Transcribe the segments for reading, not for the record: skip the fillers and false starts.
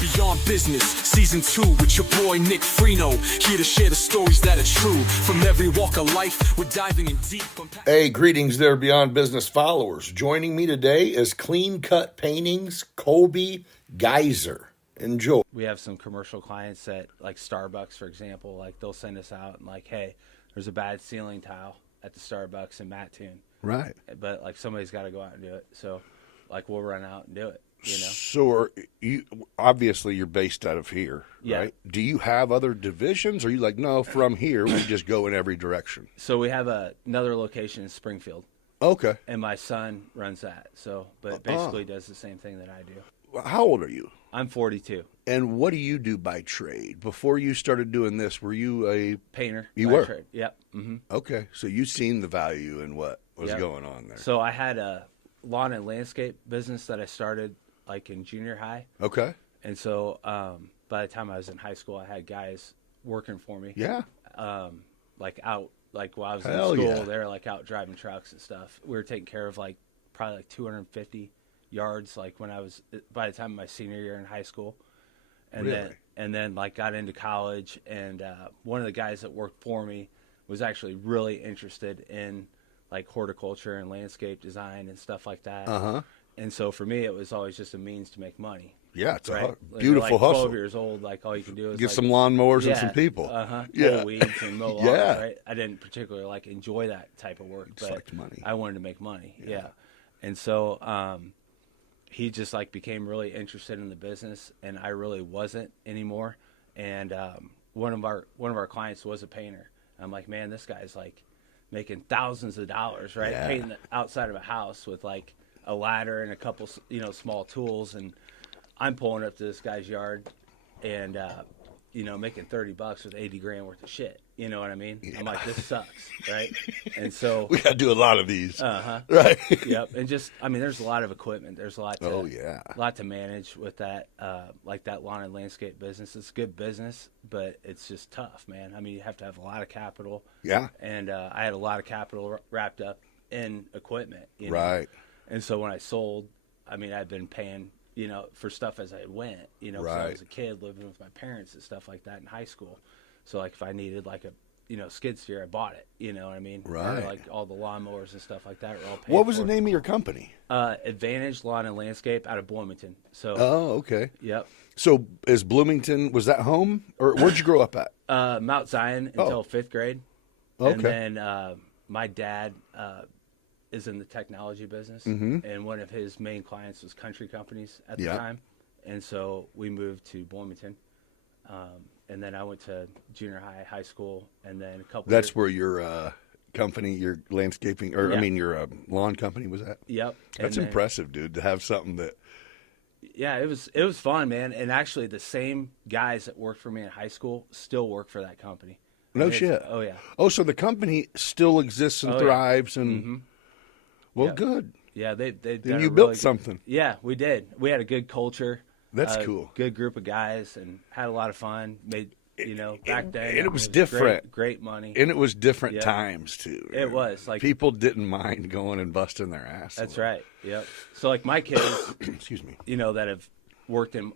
Beyond Business, Season 2 with your boy Nick Freno. Here to share the stories that are true. From every walk of life, we're diving in deep. Hey, greetings there, Beyond Business followers. Joining me today is Clean Cut Paintings, Colby Geiser. Enjoy. We have some commercial clients that, like Starbucks, for example, like they'll send us out and like, hey, there's a bad ceiling tile at the Starbucks in Mattoon. Right. But like somebody's got to go out and do it. So like we'll run out and do it, you know? So obviously you're based out of here, Yeah. right? Do you have other divisions? Or are you like, no, from here we just go in every direction? So we have another location in Springfield. Okay. And my son runs that. So, but basically does the same thing that I do. How old are you? I'm 42. And what do you do by trade? Before you started doing this, were you a Painter. You by were? trade. Yep. Mm-hmm. Okay, so you've seen the value in what was Yep. going on there. So I had a lawn and landscape business that I started like in junior high. Okay. And so by the time I was in high school, I had guys working for me. Yeah. Like out, like while I was Hell in school, yeah. they were like out driving trucks and stuff. We were taking care of like probably like 250 yards. Like when I was, by the time of my senior year in high school, and Really? then like got into college. And one of the guys that worked for me was actually really interested in like horticulture and landscape design and stuff like that. Uh-huh. And so for me, it was always just a means to make money. Yeah, it's Right? a Like, you're beautiful like 12 hustle. years old, like all you can do is Get like, some lawnmowers and yeah, some people. Yeah. Yeah. Pull weeds and mow lawns, Yeah. right? I didn't particularly like enjoy that type of work, Just but liked money. I wanted to make money. Yeah. And so he just like became really interested in the business, and I really wasn't anymore. And one of our clients was a painter. I'm like, man, this guy's like making thousands of dollars, right? Yeah. Painting the outside of a house with like a ladder and a couple, small tools, and I'm pulling up to this guy's yard and, making $30 with 80 grand worth of shit. You know what I mean? Yeah. I'm like, this sucks, right? And so, We got to do a lot of these. uh-huh. Right. Yep. And just, there's a lot of equipment. There's a lot to, Oh, yeah. a lot to manage with that, like that lawn and landscape business. It's good business, but it's just tough, man. You have to have a lot of capital. Yeah. And I had a lot of capital wrapped up in equipment. You know? Right. And so when I sold, I'd been paying, for stuff as I went, 'cause I Right. was a kid living with my parents and stuff like that in high school. So like if I needed like a, skid steer, I bought it, you know what I mean? Right. Or like all the lawnmowers and stuff like that are all paid What was the for. name of your company? Advantage Lawn and Landscape out of Bloomington. So, Oh, okay. yep. So is Bloomington, was that home? Or where'd you grow up at? Mount Zion until 5th grade. Okay. And then my dad is in the technology business, and one of his main clients was country companies at the Yeah. time. And so we moved to Bloomington. And then I went to junior high school, and then a couple That's years. where your company, your landscaping, or Yeah. your lawn company was at? Yep. That's And then- impressive, dude, to have something that, Yeah, it was fun, man. And actually the same guys that worked for me in high school still work for that company. no And it's- shit. Oh, yeah. Oh, so the company still exists and Oh, yeah. thrives and, well, Yeah. good. Yeah, they Then you built something. Yeah, we did. We had a good culture. That's cool. Good group of guys, and had a lot of fun. Made back then, and it was different. Great money. And it was different Yeah. times, too. It was, like- people didn't mind going and busting their ass. a That's little. right. Yep. So like my kids, Excuse me. that have worked in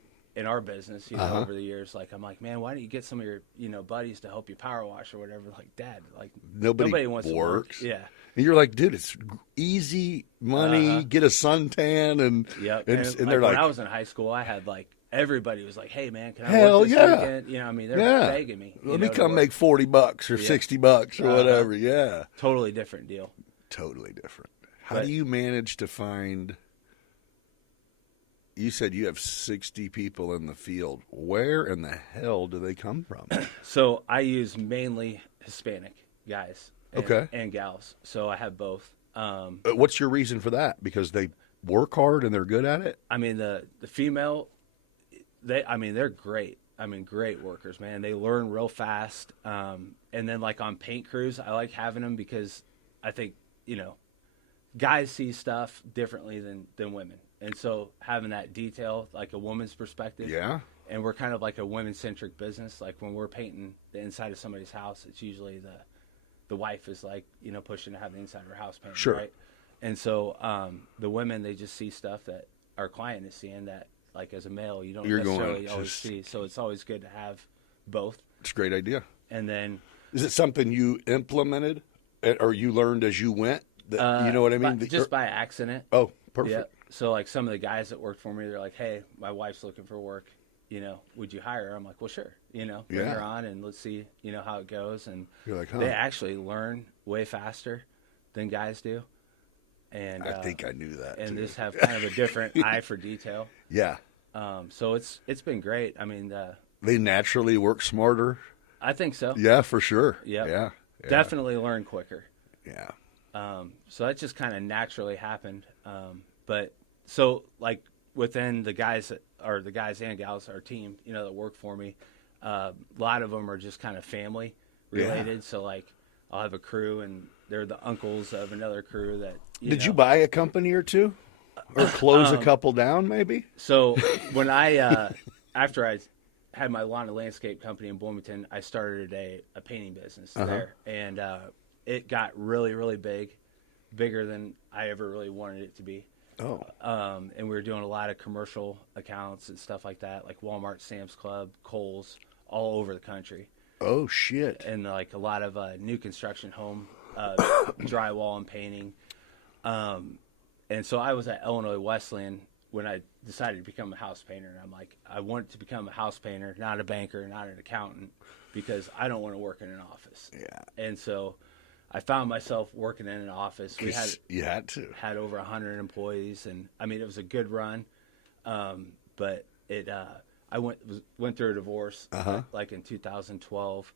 our business, Uh-huh. over the years, like I'm like, man, why don't you get some of your buddies to help you power wash or whatever? Like, Dad, like Nobody wants works. to work. Yeah. And you're like, dude, it's easy money, get a suntan, and Yep. and, And, and they're when like, I was in high school, I had like everybody was like, hey man, can I Hell work this yeah. weekend? They're yeah, begging me. let me to come work. make $40 or Yeah. $60 or Uh-huh. whatever. Yeah, Totally different deal. totally different. How But- do you manage to find? You said you have 60 people in the field. Where in the hell do they come from? So I use mainly Hispanic guys and, Okay. and gals. So I have both. What's your reason for that? Because they work hard and they're good at it? The female, they're great. Great workers, man. They learn real fast. And then like on paint crews, I like having them because I think, guys see stuff differently than women. And so having that detail, like a woman's perspective. Yeah. And we're kind of like a women-centric business. Like when we're painting the inside of somebody's house, it's usually the wife is like, pushing to have the inside of her house painted, Sure. right? And so the women, they just see stuff that our client is seeing that like as a male, you don't You're going necessarily always just- see. So it's always good to have both. It's a great idea. And then Is it something you implemented or you learned as you went? That, you know what I mean? just by accident. Oh, perfect. Yeah. So like some of the guys that worked for me, they're like, "Hey, my wife's looking for work. Would you hire her?" I'm like, "Well, sure. Bring Yeah. her on and let's see, how it goes." And You're like, huh. they actually learn way faster than guys do. And I think I knew that. and too. just have kind of a different eye for detail. Yeah. So it's been great. I mean, They naturally work smarter. I think so. Yeah, for sure. Yep. Yeah. Definitely learn quicker. Yeah. So that just kind of naturally happened. But so like within the guys and gals, our team, that work for me, a lot of them are just kind of family related. Yeah. So like I'll have a crew and they're the uncles of another crew that, Did you buy a company or two? Or close a couple down, maybe? So when after I had my lawn and landscape company in Bloomington, I started a painting business there, and it got really, really bigger than I ever really wanted it to be. Oh. And we were doing a lot of commercial accounts and stuff like that, like Walmart, Sam's Club, Kohl's, all over the country, Oh, shit. and like a lot of new construction home drywall and painting. And so I was at Illinois Wesleyan when I decided to become a house painter. And I'm like, I want to become a house painter, not a banker, not an accountant, because I don't want to work in an office. Yeah. And so I found myself working in an office. We You had to. had over 100 employees, and I mean, it was a good run. But I went through a divorce like in 2012,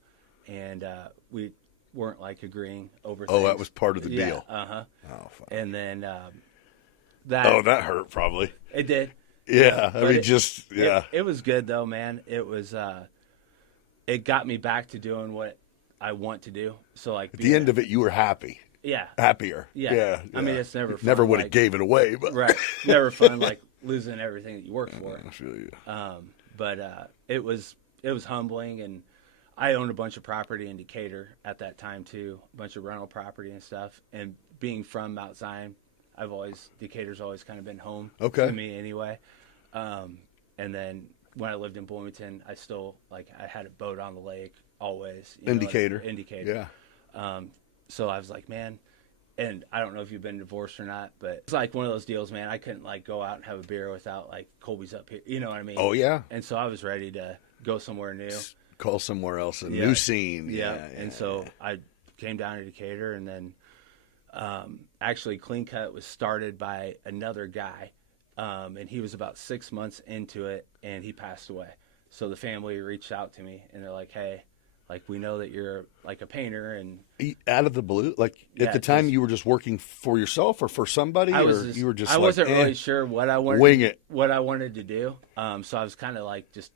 and we weren't like agreeing over Oh, things. that was part of the Yeah, deal. Uh-huh. Oh, fuck. And then that hurt probably. it did. Yeah. I But mean, it- It was good though, man. It was it got me back to doing what I want to do. So like At the end of it, you were happy. yeah. Happier. Yeah. Yeah. I mean, it's never fun, Never would have like- gave it away, but. Right. Never fun like losing everything that you work for. I feel you. But it was humbling, and I owned a bunch of property in Decatur at that time too, a bunch of rental property and stuff. And being from Mount Zion, Decatur's always kind of been home Okay. to me anyway. And then when I lived in Bloomington, I still I had a boat on the lake always. Indicator. Indicator. Yeah. So I was like, man, and I don't know if you've been divorced or not, but it's like one of those deals, man. I couldn't go out and have a beer without Colby's up here. You know what I mean? Oh, yeah. And so I was ready to go somewhere new. Call somewhere else, a Yeah. new scene. Yeah. Yeah. And so I came down to Decatur, and then actually Clean Cut was started by another guy, and he was about 6 months into it, and he passed away. So the family reached out to me, and they're like, hey, we know that you're a painter, and Out of the blue? Yeah, At the time, 'cause- you were just working for yourself or for somebody? I or you were just I wasn't eh, really sure what I wanted. wing it. What I wanted to do. So I was kind of just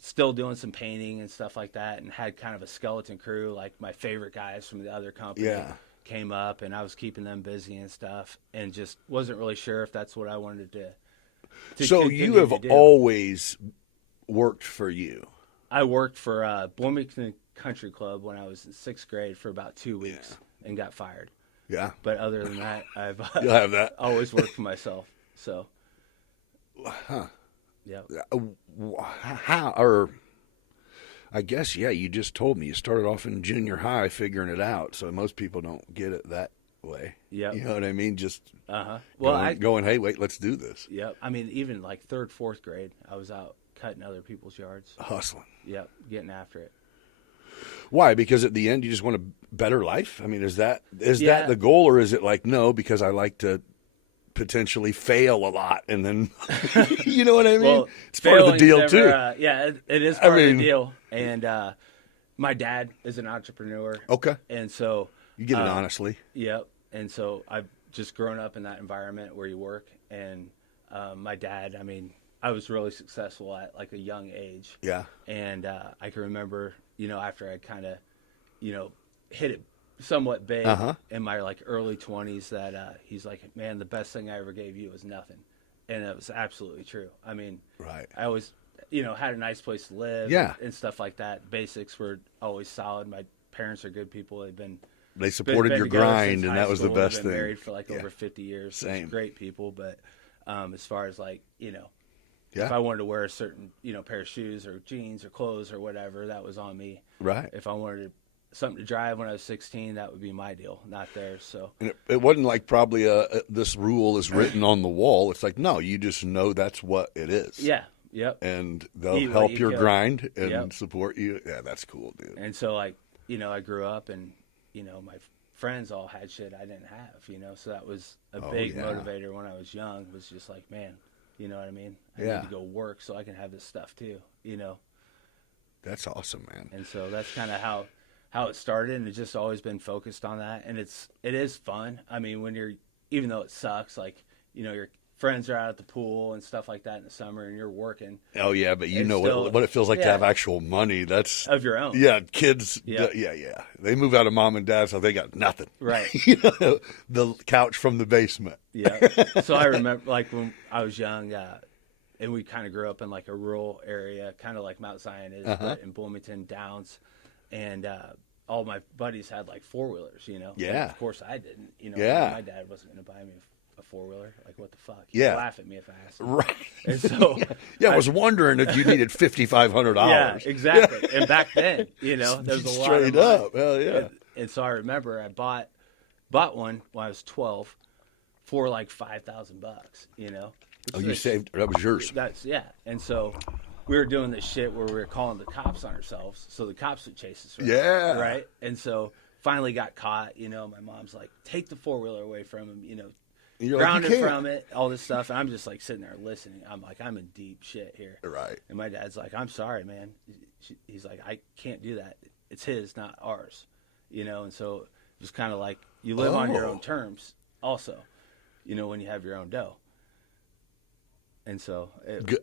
still doing some painting and stuff like that, and had kind of a skeleton crew. Like my favorite guys from the other company Yeah. came up, and I was keeping them busy and stuff, and just wasn't really sure if that's what I wanted to So continue you have to do. always worked for you. I worked for Bloomington Country Club when I was in 6th grade for about 2 weeks and got fired. Yeah. But other than that, I've You'll have that. always worked for myself. So, yeah. How? Or I guess, yeah, you just told me you started off in junior high figuring it out. So most people don't get it that way. Yep. You know what I mean? Just Well, going, hey, wait, let's do this. Yep. I mean, even 3rd, 4th grade, I was out cutting other people's yards. Hustling. Yep. Getting after it. Why? Because at the end, you just want a better life? I mean, is that Yeah. the goal, or is it no, because I like to potentially fail a lot and then, you know what I mean? Well, it's part of the failing's deal, never, too. Yeah, it is part of mean- the deal. And my dad is an entrepreneur. Okay. And so, You get it honestly. yep. And so I've just grown up in that environment where you work. And my dad, I mean, I was really successful at a young age. Yeah. And I can remember, after I kind of, hit it somewhat big in my early 20s, that he's like, man, the best thing I ever gave you was nothing. And it was absolutely true. I mean, Right. I always, had a nice place to live Yeah. and stuff like that. Basics were always solid. My parents are good people. They've been They supported been your together grind, since and high that was the school. They've best been thing. married for Yeah. over 50 years. Same. Great people. But as far as If I wanted to wear a certain, pair of shoes or jeans or clothes or whatever, that was on me. Right. If I wanted something to drive when I was 16, that would be my deal, not theirs. So And it wasn't like probably this rule is written on the wall. It's like, no, you just know that's what it is. yeah, yep. And they'll Eat what help you your kill. grind and Yep. support you. Yeah, that's cool, dude. And so I grew up and, my friends all had shit I didn't have, so that was a big yeah. motivator when I was young, was just like, man, you know what I mean? I Yeah. need to go work so I can have this stuff too, That's awesome, man. And so that's kind of how it started, and it's just always been focused on that. And it is fun. I mean, even though it sucks, like, your friends are out at the pool and stuff like that in the summer and you're working. Oh, yeah, but you It's know still- what it feels like to yeah. have actual money. That's Of your own. Yeah, kids. Yeah. Yeah. They move out of mom and dad, so they got nothing. Right. The couch from the basement. Yeah. So I remember, like, when I was young, and we kind of grew up in like a rural area, kind of like Mount Zion is, but in Bloomington Downs, and all my buddies had like 4-wheelers, Yeah. But of course I didn't, Yeah. My dad wasn't going to buy me a 4-wheeler. Like, what the fuck? He'd Yeah. laugh at me if I asked him. Right. And so Yeah, I was wondering if you needed $5,500. yeah, exactly. And back then, there's a lot of Straight money. up. Hell yeah. And so I remember I bought one when I was 12 for like $5,000, Oh, you saved. That was yours. And so we were doing this shit where we were calling the cops on ourselves, so the cops would chase us around. Yeah. Right. And so finally got caught. My mom's like, take the 4-wheeler away from him. You're like, Grounded you can't. from it, all this stuff, and I'm just like sitting there listening. I'm like, I'm in deep shit here. Right. And my dad's like, I'm sorry, man. He's like, I can't do that. It's his, not ours. And so it was kind of like you live on your own terms also, when you have your own dough. And so,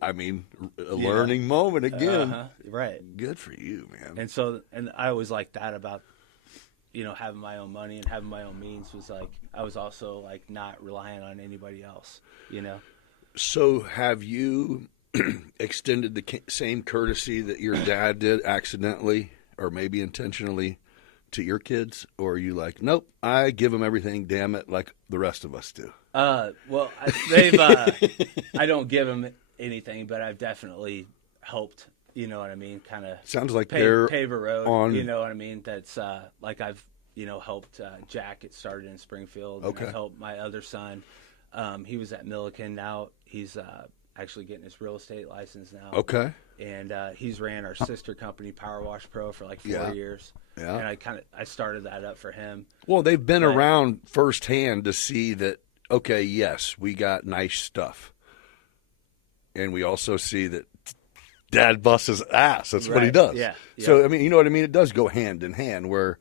I mean, a learning moment again. right. Good for you, man. And so, and I always liked that about, having my own money and having my own means, was like, I was also like not relying on anybody else, So have you extended the same courtesy that your dad did accidentally or maybe intentionally to your kids? Or are you like, nope, I give them everything, damn it, like the rest of us do? Well, I don't give them anything, but I've definitely helped, you know what I mean? Kind of Sounds like they're pave a road, on- you know what I mean? That's like I've, helped Jack get started in Springfield. Okay. And I've helped my other son. He was at Milliken. Now he's actually getting his real estate license now. Okay. And he's ran our sister company, Power Wash Pro, for like 4 years. Yeah. And I started that up for him. Well, they've been Right. around firsthand to see that, okay, yes, we got nice stuff. And we also see that dad busts his ass. That's what he Right. does. Yeah. So, I mean, you know what I mean? It does go hand in hand, where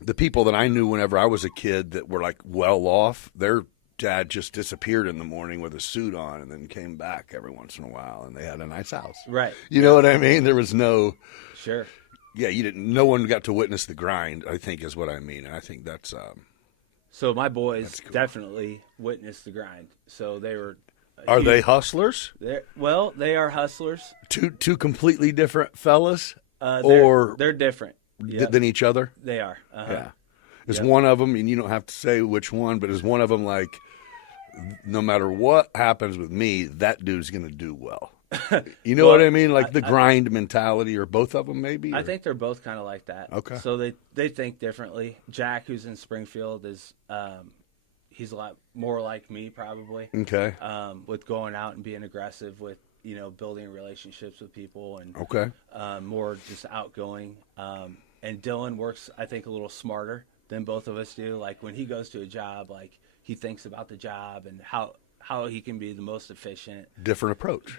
the people that I knew whenever I was a kid that were like well off, their dad just disappeared in the morning with a suit on and then came back every once in a while, and they had a nice house. Right. You know what I mean? There was no... Sure. Yeah, no one got to witness the grind, I think is what I mean. And I think that's... So my boys That's cool. definitely witnessed the grind. So they were. Are they hustlers? They are hustlers. Two completely different fellas, They're different. Yep, than each other. they are. Yeah. Is Yep. one of them, and you don't have to say which one, but is one of them like, no matter what happens with me, that dude's going to do well? You know Well, what I mean? Like the grind mentality, or both of them maybe? I or- think they're both kind of like that. Okay. So they think differently. Jack, who's in Springfield, is he's a lot more like me probably. Okay. With going out and being aggressive with building relationships with people and Okay. more just outgoing. And Dylan works, I think, a little smarter than both of us do. Like when he goes to a job, like he thinks about the job and how he can be the most efficient. Different approach.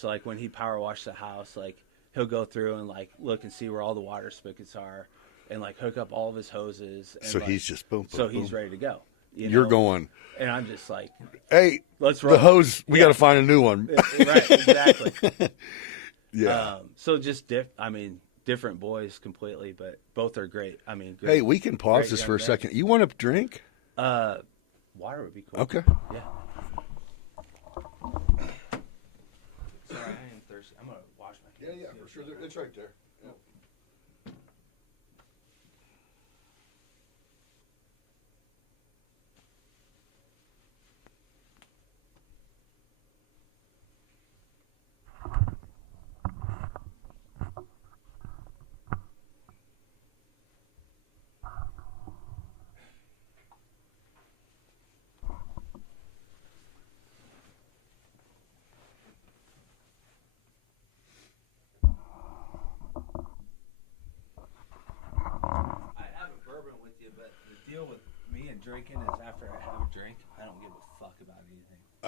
So like when he power washed the house, like he'll go through and like look and see where all the water spigots are and like hook up all of his hoses. And, So like, he's just boom, boom, so he's boom. ready to go. You're going, And I'm just like, hey, let's roll. the hose, we Yeah. got to find a new one. Right, exactly. Yeah. So just different boys completely, but both are great. I mean, great, Hey, we can pause great this young for a men. second. You want a drink? Water would be cool. Okay. Yeah. Sorry, I am thirsty. I'm gonna wash my hands. for sure. It's right there.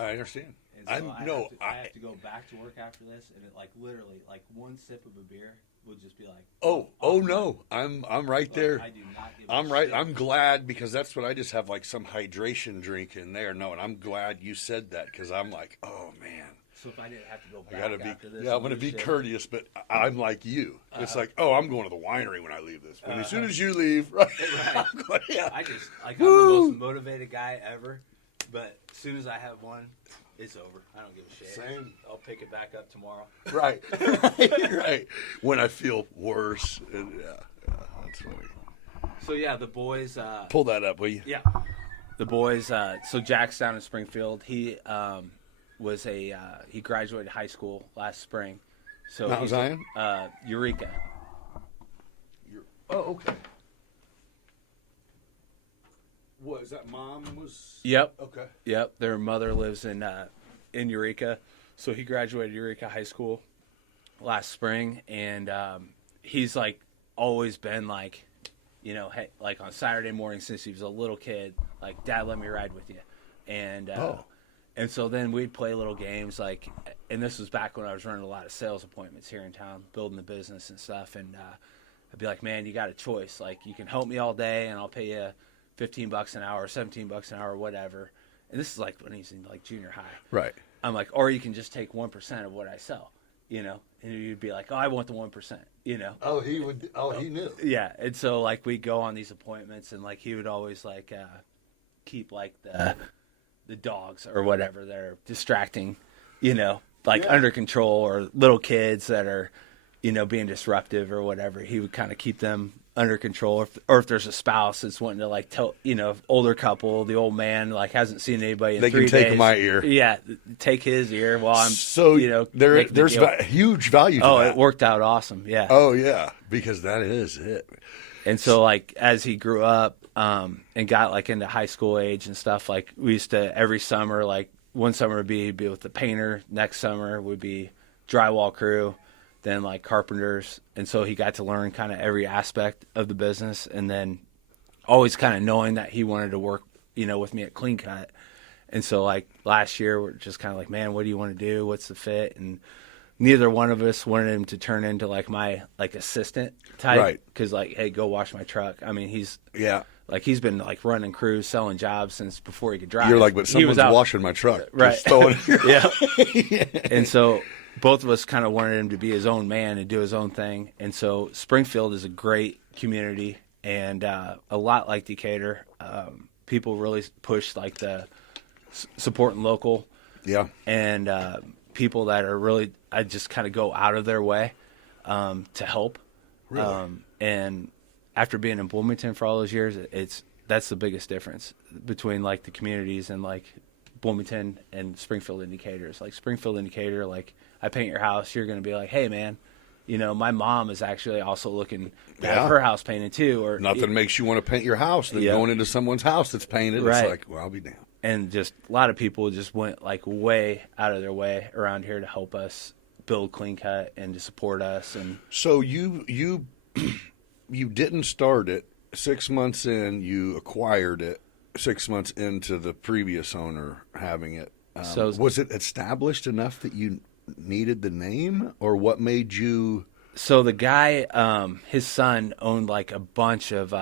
I understand. And so I have to go back to work after this, and it like literally like one sip of a beer will just be like, oh no, I'm right like, there. I do not give I'm a right. shit. I'm glad, because that's what I just have, like some hydration drink in there. No, and I'm glad you said that, because I'm like, oh man, So if I didn't have to go I back gotta be. after this, Yeah, I'm gonna and be lose shit, courteous, but I'm like you. It's like, oh, I'm going to the winery when I leave this. But as soon as you leave, right? Right. I'm going, yeah. I just like I'm the most motivated guy ever, but as soon as I have one, it's over. I don't give a shit. Same. I'll pick it back up tomorrow. Right. Right. When I feel worse. And, yeah, that's funny. So yeah, the boys. Pull that up, will you? Yeah, the boys. So Jack's down in Springfield. He he graduated high school last spring. So Mount he's Zion? Eureka. Oh, okay. What is that? Mom was. Yep. Okay. Yep. Their mother lives in Eureka, so he graduated Eureka High School last spring, and he's like always been like, you know, hey, like on Saturday morning since he was a little kid, like, Dad, let me ride with you, and and so then we'd play little games like, and this was back when I was running a lot of sales appointments here in town, building the business and stuff, and I'd be like, man, you got a choice, like you can help me all day and I'll pay you $15 an hour, $17 an hour, whatever. And this is like when he's in like junior high. Right. I'm like, or you can just take 1% of what I sell, you know? And you'd be like, oh, I want the 1%, you know? Oh, he would. Oh, he knew. Yeah. And so like we'd go on these appointments, and like he would always like keep like the dogs or whatever that are distracting, you know, like under control, or little kids that are, you know, being disruptive or whatever. He would kind of keep them under control, or if there's a spouse that's wanting to like tell, you know, older couple, the old man like hasn't seen anybody in 3 days. They can take my ear. Yeah, take his ear while I'm So, you know, there's deal. huge value to Oh, that. it worked out awesome. Yeah. Oh, yeah, because that is it. And so like as he grew up and got like into high school age and stuff, like we used to every summer, like one summer would be with the painter, next summer would be drywall crew, then like carpenters. And so he got to learn kind of every aspect of the business, and then always kind of knowing that he wanted to work, you know, with me at Clean Cut. And so like last year we're just kind of like, man, what do you want to do? What's the fit? And neither one of us wanted him to turn into like my like assistant type. Right. Cause like, hey, go wash my truck. I mean, he's been like running crews, selling jobs since before he could drive. You're like, but He was someone's out- washing my truck. Right. Just throwing Yeah. And so both of us kind of wanted him to be his own man and do his own thing. And so Springfield is a great community, and a lot like Decatur. People really push like the supporting local. Yeah. And people that are really, I just kind of go out of their way to help. Really? And after being in Bloomington for all those years, that's the biggest difference between like the communities and like Bloomington and Springfield and Decatur. It's like Springfield and Decatur, like I paint your house, you're going to be like, hey man, you know, my mom is actually also looking to have her house painted too. Or Nothing makes you want to paint your house than going into someone's house that's painted. Right. It's like, well, I'll be damned. And just a lot of people just went like way out of their way around here to help us build Clean Cut and to support us. And So you didn't start it 6 months in. You acquired it 6 months into the previous owner having it. So- was it established enough that you needed the name, or what made you? so the guy, his son owned like a bunch of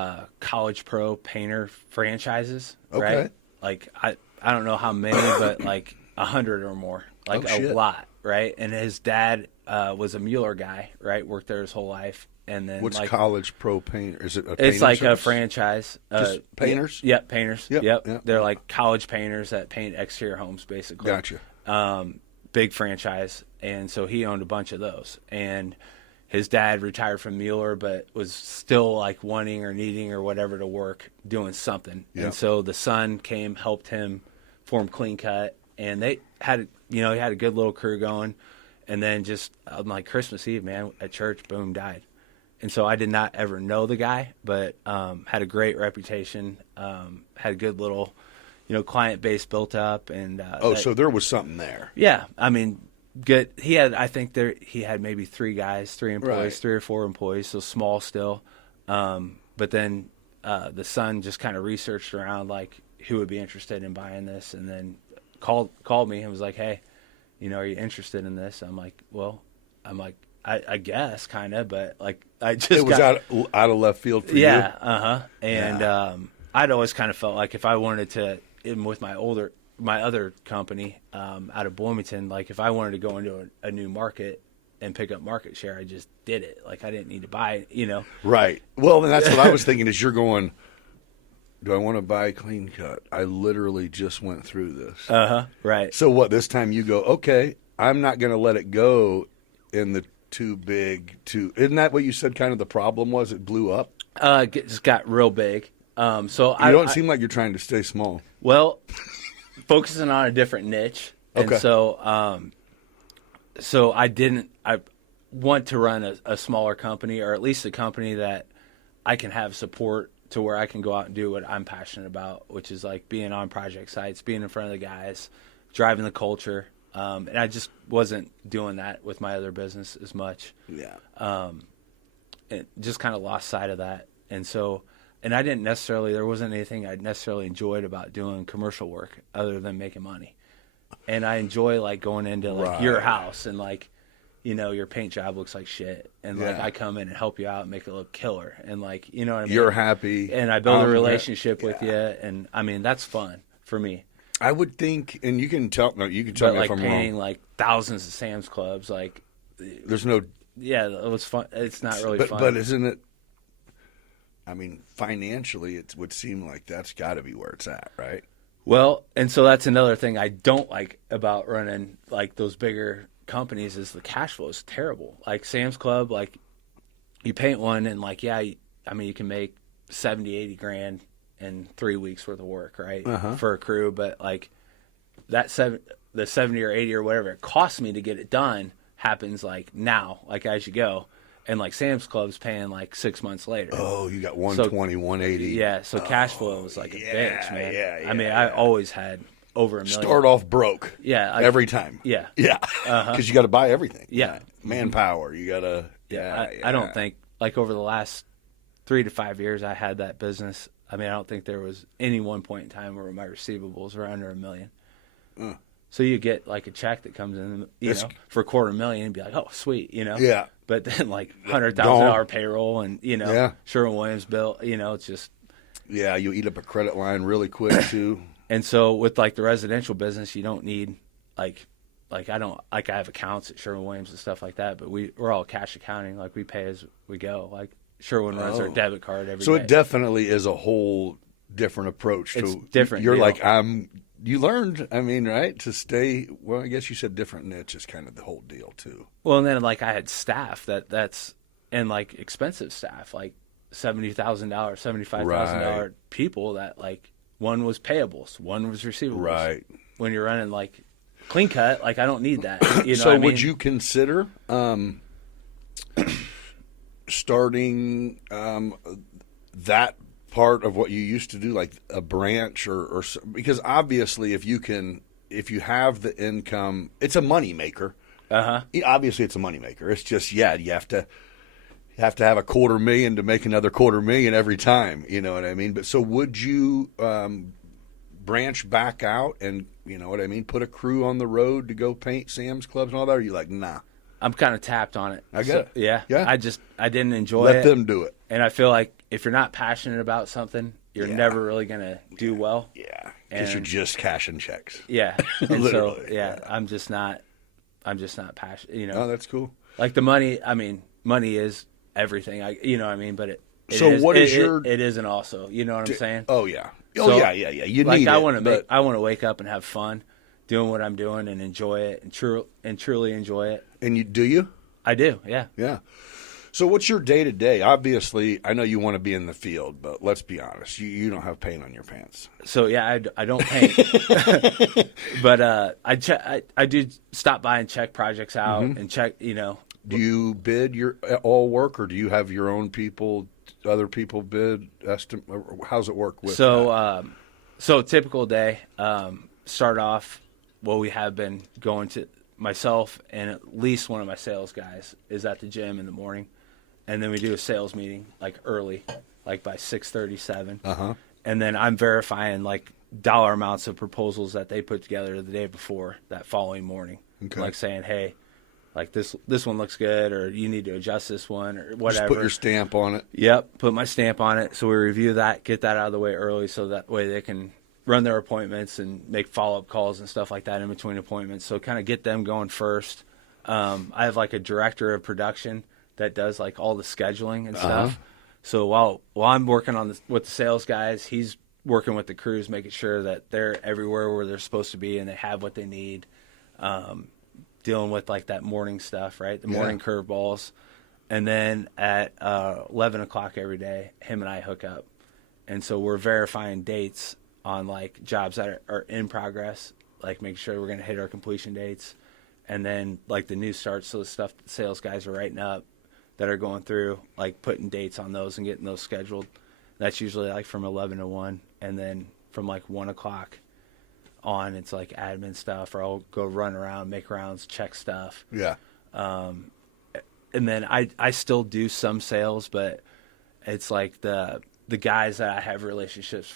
college pro painter franchises, right? Okay. Like I don't know how many, but like 100 or more, like Oh, shit. lot, right? And his dad was a Mueller guy, right? Worked there his whole life, and then What's like college pro painter? Is it a it's painting like a service? franchise. Just painters? Yep, painters. Yep, Yep. yep. They're like college painters that paint exterior homes, basically. Gotcha. Big franchise, and so he owned a bunch of those. And his dad retired from Mueller, but was still like wanting or needing or whatever to work doing something. Yeah. And so the son came, helped him form Clean Cut, and they had, you know, he had a good little crew going. And then just on like Christmas Eve, man, at church, boom, died. And so I did not ever know the guy, but had a great reputation, had a good little, you know, client base built up. And So there was something there. yeah, I mean, good. He had, I think he had maybe 3 guys, 3 employees, Right. 3 or 4 employees, so small still. But then the son just kind of researched around like who would be interested in buying this, and then called me and was like, hey, are you interested in this? I'm like, I guess kind of, but like I just It was out of left field for you. Yeah, and I'd always kind of felt like if I wanted to, even with my other company out of Bloomington, like if I wanted to go into a new market and pick up market share, I just did it. Like I didn't need to buy it, Right. Well, then that's what I was thinking. Is you're going, do I want to buy Clean Cut? I literally just went through this. Right. So what? This time you go, okay, I'm not going to let it go in the too big. Isn't that what you said? Kind of the problem was it blew up. It just got real big. So You don't seem like you're trying to stay small. Well, focusing on a different niche, and Okay. so I want to run a smaller company, or at least a company that I can have support to where I can go out and do what I'm passionate about, which is like being on project sites, being in front of the guys, driving the culture. And I just wasn't doing that with my other business as much. Yeah. And just kind of lost sight of that. And I didn't necessarily, there wasn't anything I necessarily enjoyed about doing commercial work other than making money. And I enjoy like going into like your house and like, your paint job looks like shit. And like I come in and help you out and make it look killer. And like, you know what I mean? You're happy. And I build a relationship with you. And I mean, that's fun for me. I would think, and you can tell me But if like I'm painting wrong. like thousands of Sam's Clubs, like, There's no, yeah, it was fun. It's not really fun. but isn't it? I mean, financially, it would seem like that's got to be where it's at, right? Well, and so that's another thing I don't like about running like those bigger companies is the cash flow is terrible. Like Sam's Club, like you paint one and like, I mean, you can make 70, 80 grand in 3 weeks worth of work, right? For a crew. But like the 70 or 80 or whatever it costs me to get it done happens like now, like as you go. And like Sam's Club's paying like 6 months later. Oh, you got 120, 180. Yeah, so cash flow was like a bitch, man. yeah, I mean, I always had over $1 million. Start off broke. Yeah, every time. Yeah. Yeah. Because you got to buy everything. Yeah. Manpower. You got to. I don't think like over the last 3 to 5 years I had that business. I mean, I don't think there was any one point in time where my receivables were under $1 million. So you get like a check that comes in, for $250,000 and be like, oh, sweet, Yeah. But then like $100,000 payroll and Yeah. Sherwin-Williams bill, it's just. Yeah, you eat up a credit line really quick too. And so with like the residential business, you don't need like I don't like I have accounts at Sherwin-Williams and stuff like that, but we're all cash accounting. Like we pay as we go. Like Sherwin runs our debit card every day. So it definitely is a whole different approach. It's different. You're deal. like you learned, I mean, right, to stay. Well, I guess you said different niche is kind of the whole deal too. Well, and then like I had staff that's and like expensive staff, like $70,000, $75,000 people that like one was payables, one was receivables. Right. When you're running like Clean Cut, like I don't need that. So would you consider starting that part of what you used to do, like a branch or because obviously if you have the income, it's a money maker. Obviously it's a money maker. It's just you have to have $250,000 to make another $250,000 every time. You know what I mean? But so would you branch back out and put a crew on the road to go paint Sam's Clubs and all that? Or are you like, nah? I'm kind of tapped on it. I get it. Yeah. Yeah. I didn't enjoy Let it. them do it. And I feel like if you're not passionate about something, you're never really going to do well. Yeah. Because you're And- just cashing checks. Yeah. And so, Literally, I'm just not passionate, Oh, that's cool. Like the money, I mean, money is everything. You know what I mean? But it isn't also, you know what I'm saying? Oh yeah. Oh So, yeah. You like need I it. want to but- I want to wake up and have fun doing what I'm doing and enjoy it and truly enjoy it. And do you? I do. Yeah. Yeah. So what's your day to day? Obviously, I know you want to be in the field, but let's be honest. You don't have paint on your pants. So yeah, I don't paint, but I do stop by and check projects out and check. Do you bid your all work, or do you have your own people, other people bid? How's it work with that? So typical day, start off. Well, we have been going to myself and at least one of my sales guys is at the gym in the morning, and then we do a sales meeting like early, like by 6:37. And then I'm verifying like dollar amounts of proposals that they put together the day before that following morning. Okay. Like saying, hey, like this one looks good, or you need to adjust this one, or whatever. Just put your stamp on it. Yep, put my stamp on it. So we review that, get that out of the way early, so that way they can run their appointments and make follow-up calls and stuff like that in between appointments. So kind of get them going first. I have like a director of production that does like all the scheduling and stuff. So while I'm working on with the sales guys, he's working with the crews, making sure that they're everywhere where they're supposed to be and they have what they need. Dealing with like that morning stuff, right? The morning curveballs. And then at 11 o'clock every day, him and I hook up. And so we're verifying dates on like jobs that are in progress, like making sure we're going to hit our completion dates. And then like the new starts, so the stuff the sales guys are writing up that are going through, like putting dates on those and getting those scheduled. That's usually like from 11 to 1. And then from like 1 o'clock on, it's like admin stuff, or I'll go run around, make rounds, check stuff. Yeah. And then I still do some sales, but it's like the guys that I have relationships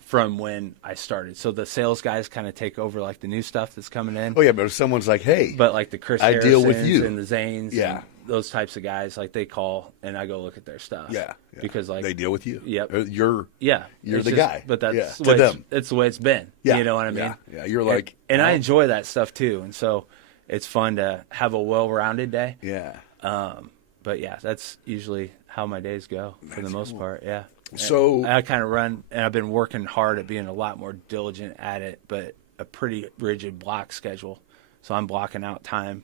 from when I started. So the sales guys kind of take over like the new stuff that's coming in. Oh yeah, but if someone's like, hey, But like the Chris I deal with Harrisons you. and the Zanes, Yeah. and those types of guys, like they call and I go look at their stuff. yeah, Because like they deal with you. Yep. Or you're Yeah, You're it's the just- guy. But that's Yeah, the to way them. it's the way it's been. Yeah. You know what I mean? Yeah. You're like, and I oh. enjoy that stuff too, and so it's fun to have a well-rounded day. Yeah. But yeah, that's usually how my days go for the most part. Yeah. So- I kind of run, and I've been working hard at being a lot more diligent at it, but a pretty rigid block schedule. So I'm blocking out time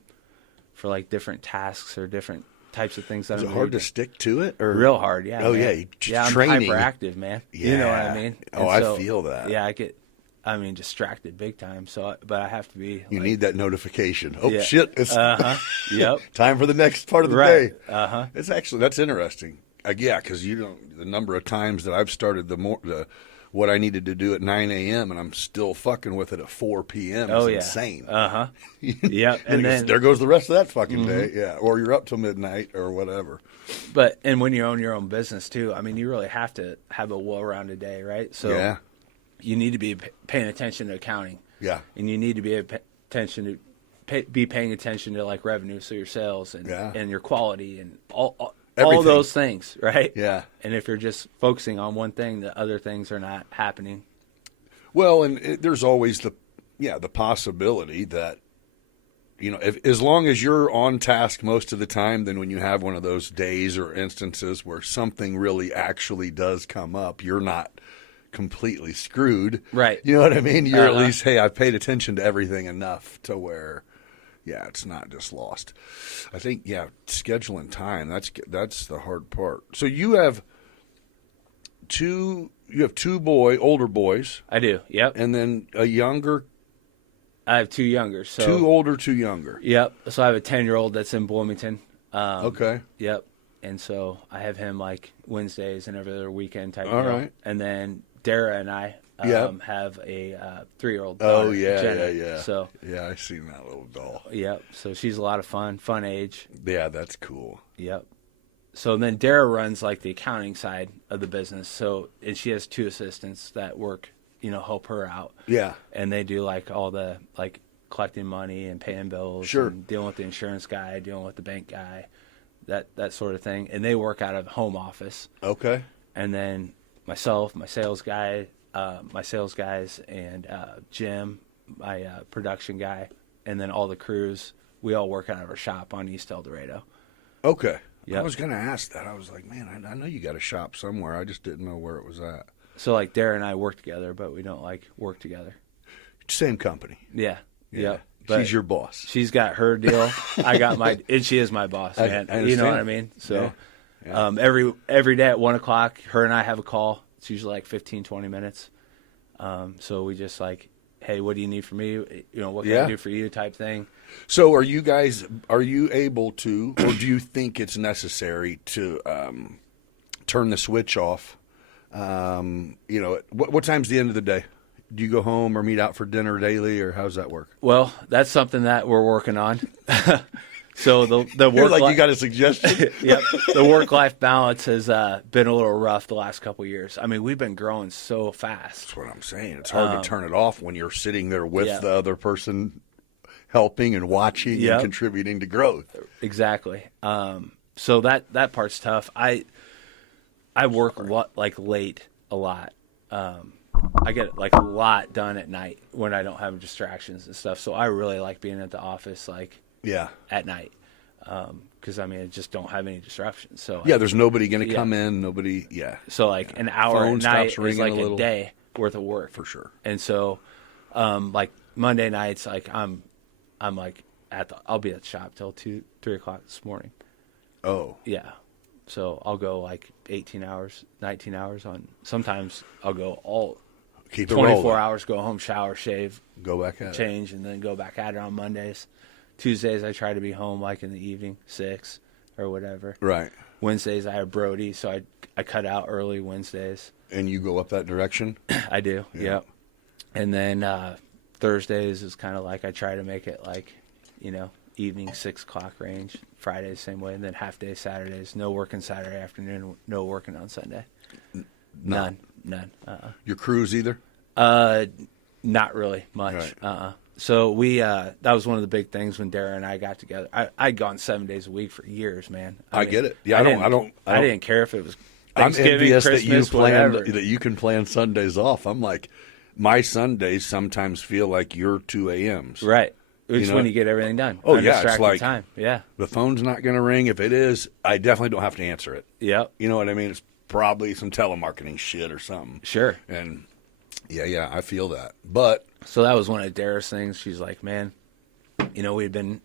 for like different tasks or different types of things that Is I'm it hard doing. to stick to it? Or Real hard, yeah. Oh man. yeah, you- yeah. I'm training. hyperactive, man. You know what I Yeah. mean? Oh, And I feel that. Yeah, I get, distracted big time. So, but I have to be. You like, need that notification. Oh Yeah. shit! It's Yep. time for the next part of the Right. day. That's interesting. Yeah, because the number of times that I've started what I needed to do at 9 a.m. and I'm still fucking with it at 4 p.m. is Oh yeah. insane. Yep. And then, there goes the rest of that fucking day. Yeah, or you're up till midnight or whatever. and when you own your own business too, I mean, you really have to have a well-rounded day, right? So Yeah, you need to be paying attention to accounting. yeah, And you need to be paying attention to like revenue, so your sales and Yeah. and your quality and all Everything. those things, right? yeah. And if you're just focusing on one thing, the other things are not happening. Well, and there's always the possibility that, as long as you're on task most of the time, then when you have one of those days or instances where something really actually does come up, you're not completely screwed. Right. You know what I mean? You're at least, hey, I've paid attention to everything enough to where, yeah, it's not just lost. I think, scheduling time, that's the hard part. So you have older boys, I do. Yep. and then a younger, I have two younger. So two older, two younger. Yep. So I have a 10-year-old that's in Bloomington. Okay. Yep. And so I have him like Wednesdays and every other weekend type All deal. right. And then Dara and I Yep. have a 3-year-old Oh, daughter, yeah, Jenna. yeah. So, Yeah, I seen that little doll. yep. So she's a lot of fun age. Yeah, that's cool. Yep. So then Dara runs like the accounting side of the business. So, and she has 2 assistants that work, help her out. Yeah. And they do like all the like collecting money and paying bills, Sure. and dealing with the insurance guy, dealing with the bank guy, that sort of thing. And they work out of home office. Okay. And then myself, my sales guys, and Jim, my production guy, and then all the crews, we all work out of our shop on East El Dorado. Okay. Yep. I was going to ask that. I was like, man, I know you got a shop somewhere. I just didn't know where it was at. So like Dara and I work together, but we don't like work together. Same company. Yeah. Yeah. Yep. But She's your boss. she's got her deal. I got my, and she is my boss, I man. understand. You know what I mean? So Yeah. every day at 1 o'clock, her and I have a call. It's usually like 15, 20 minutes. So we just like, hey, what do you need from me? What can I do for you type thing. So are you able to, or do you think it's necessary to turn the switch off? What time's the end of the day? Do you go home or meet out for dinner daily, or how's that work? Well, that's something that we're working on. So the You're work like, you got a suggestion? yep, the work-life balance has been a little rough the last couple of years. I mean, we've been growing so fast. That's what I'm saying. It's hard to turn it off when you're sitting there with yeah. the other person helping and watching Yep. and contributing to growth. Exactly. So that part's tough. I work late a lot. I get like a lot done at night when I don't have distractions and stuff. So I really like being at the office Yeah. at night. Because I mean, I just don't have any disruptions. So Yeah, there's nobody going to Yeah. come in. Nobody, yeah. So like an hour Phone at night stops is ringing like a little. day worth of work For sure. And so, like Monday nights, like I'm like I'll be at the shop till 3 o'clock this morning. Oh. Yeah. So I'll go like 18 hours, 19 hours on. Sometimes I'll go all Keep it 24 rolling. hours, go home, shower, shave, Go back at it. change, and then go back at it on Mondays. Tuesdays I try to be home like in the evening, 6 or whatever. Right. Wednesdays I have Brody, so I cut out early Wednesdays. And you go up that direction? I do, Yeah. yep. And then Thursdays is kind of like I try to make it like, evening 6 o'clock range. Fridays same way, and then half day Saturdays. No working Saturday afternoon. No working on Sunday. None. Your cruise either? Not really much. Right. So we that was one of the big things when Dara and I got together. I'd gone 7 days a week for years, man. I mean, get it. Yeah, I didn't care if it was I'm Thanksgiving, envious that Christmas, you plan whatever. that you can plan Sundays off. I'm like, my Sundays sometimes feel like your 2 a.m.s. Right. It's know? when you get everything done. Oh, yeah, it's Undistracted like- time. Yeah. The phone's not going to ring. If it is, I definitely don't have to answer it. Yep. You know what I mean? It's probably some telemarketing shit or something. Sure. And yeah, I feel that. But So that was one of Dara's things. She's like, man, we'd been,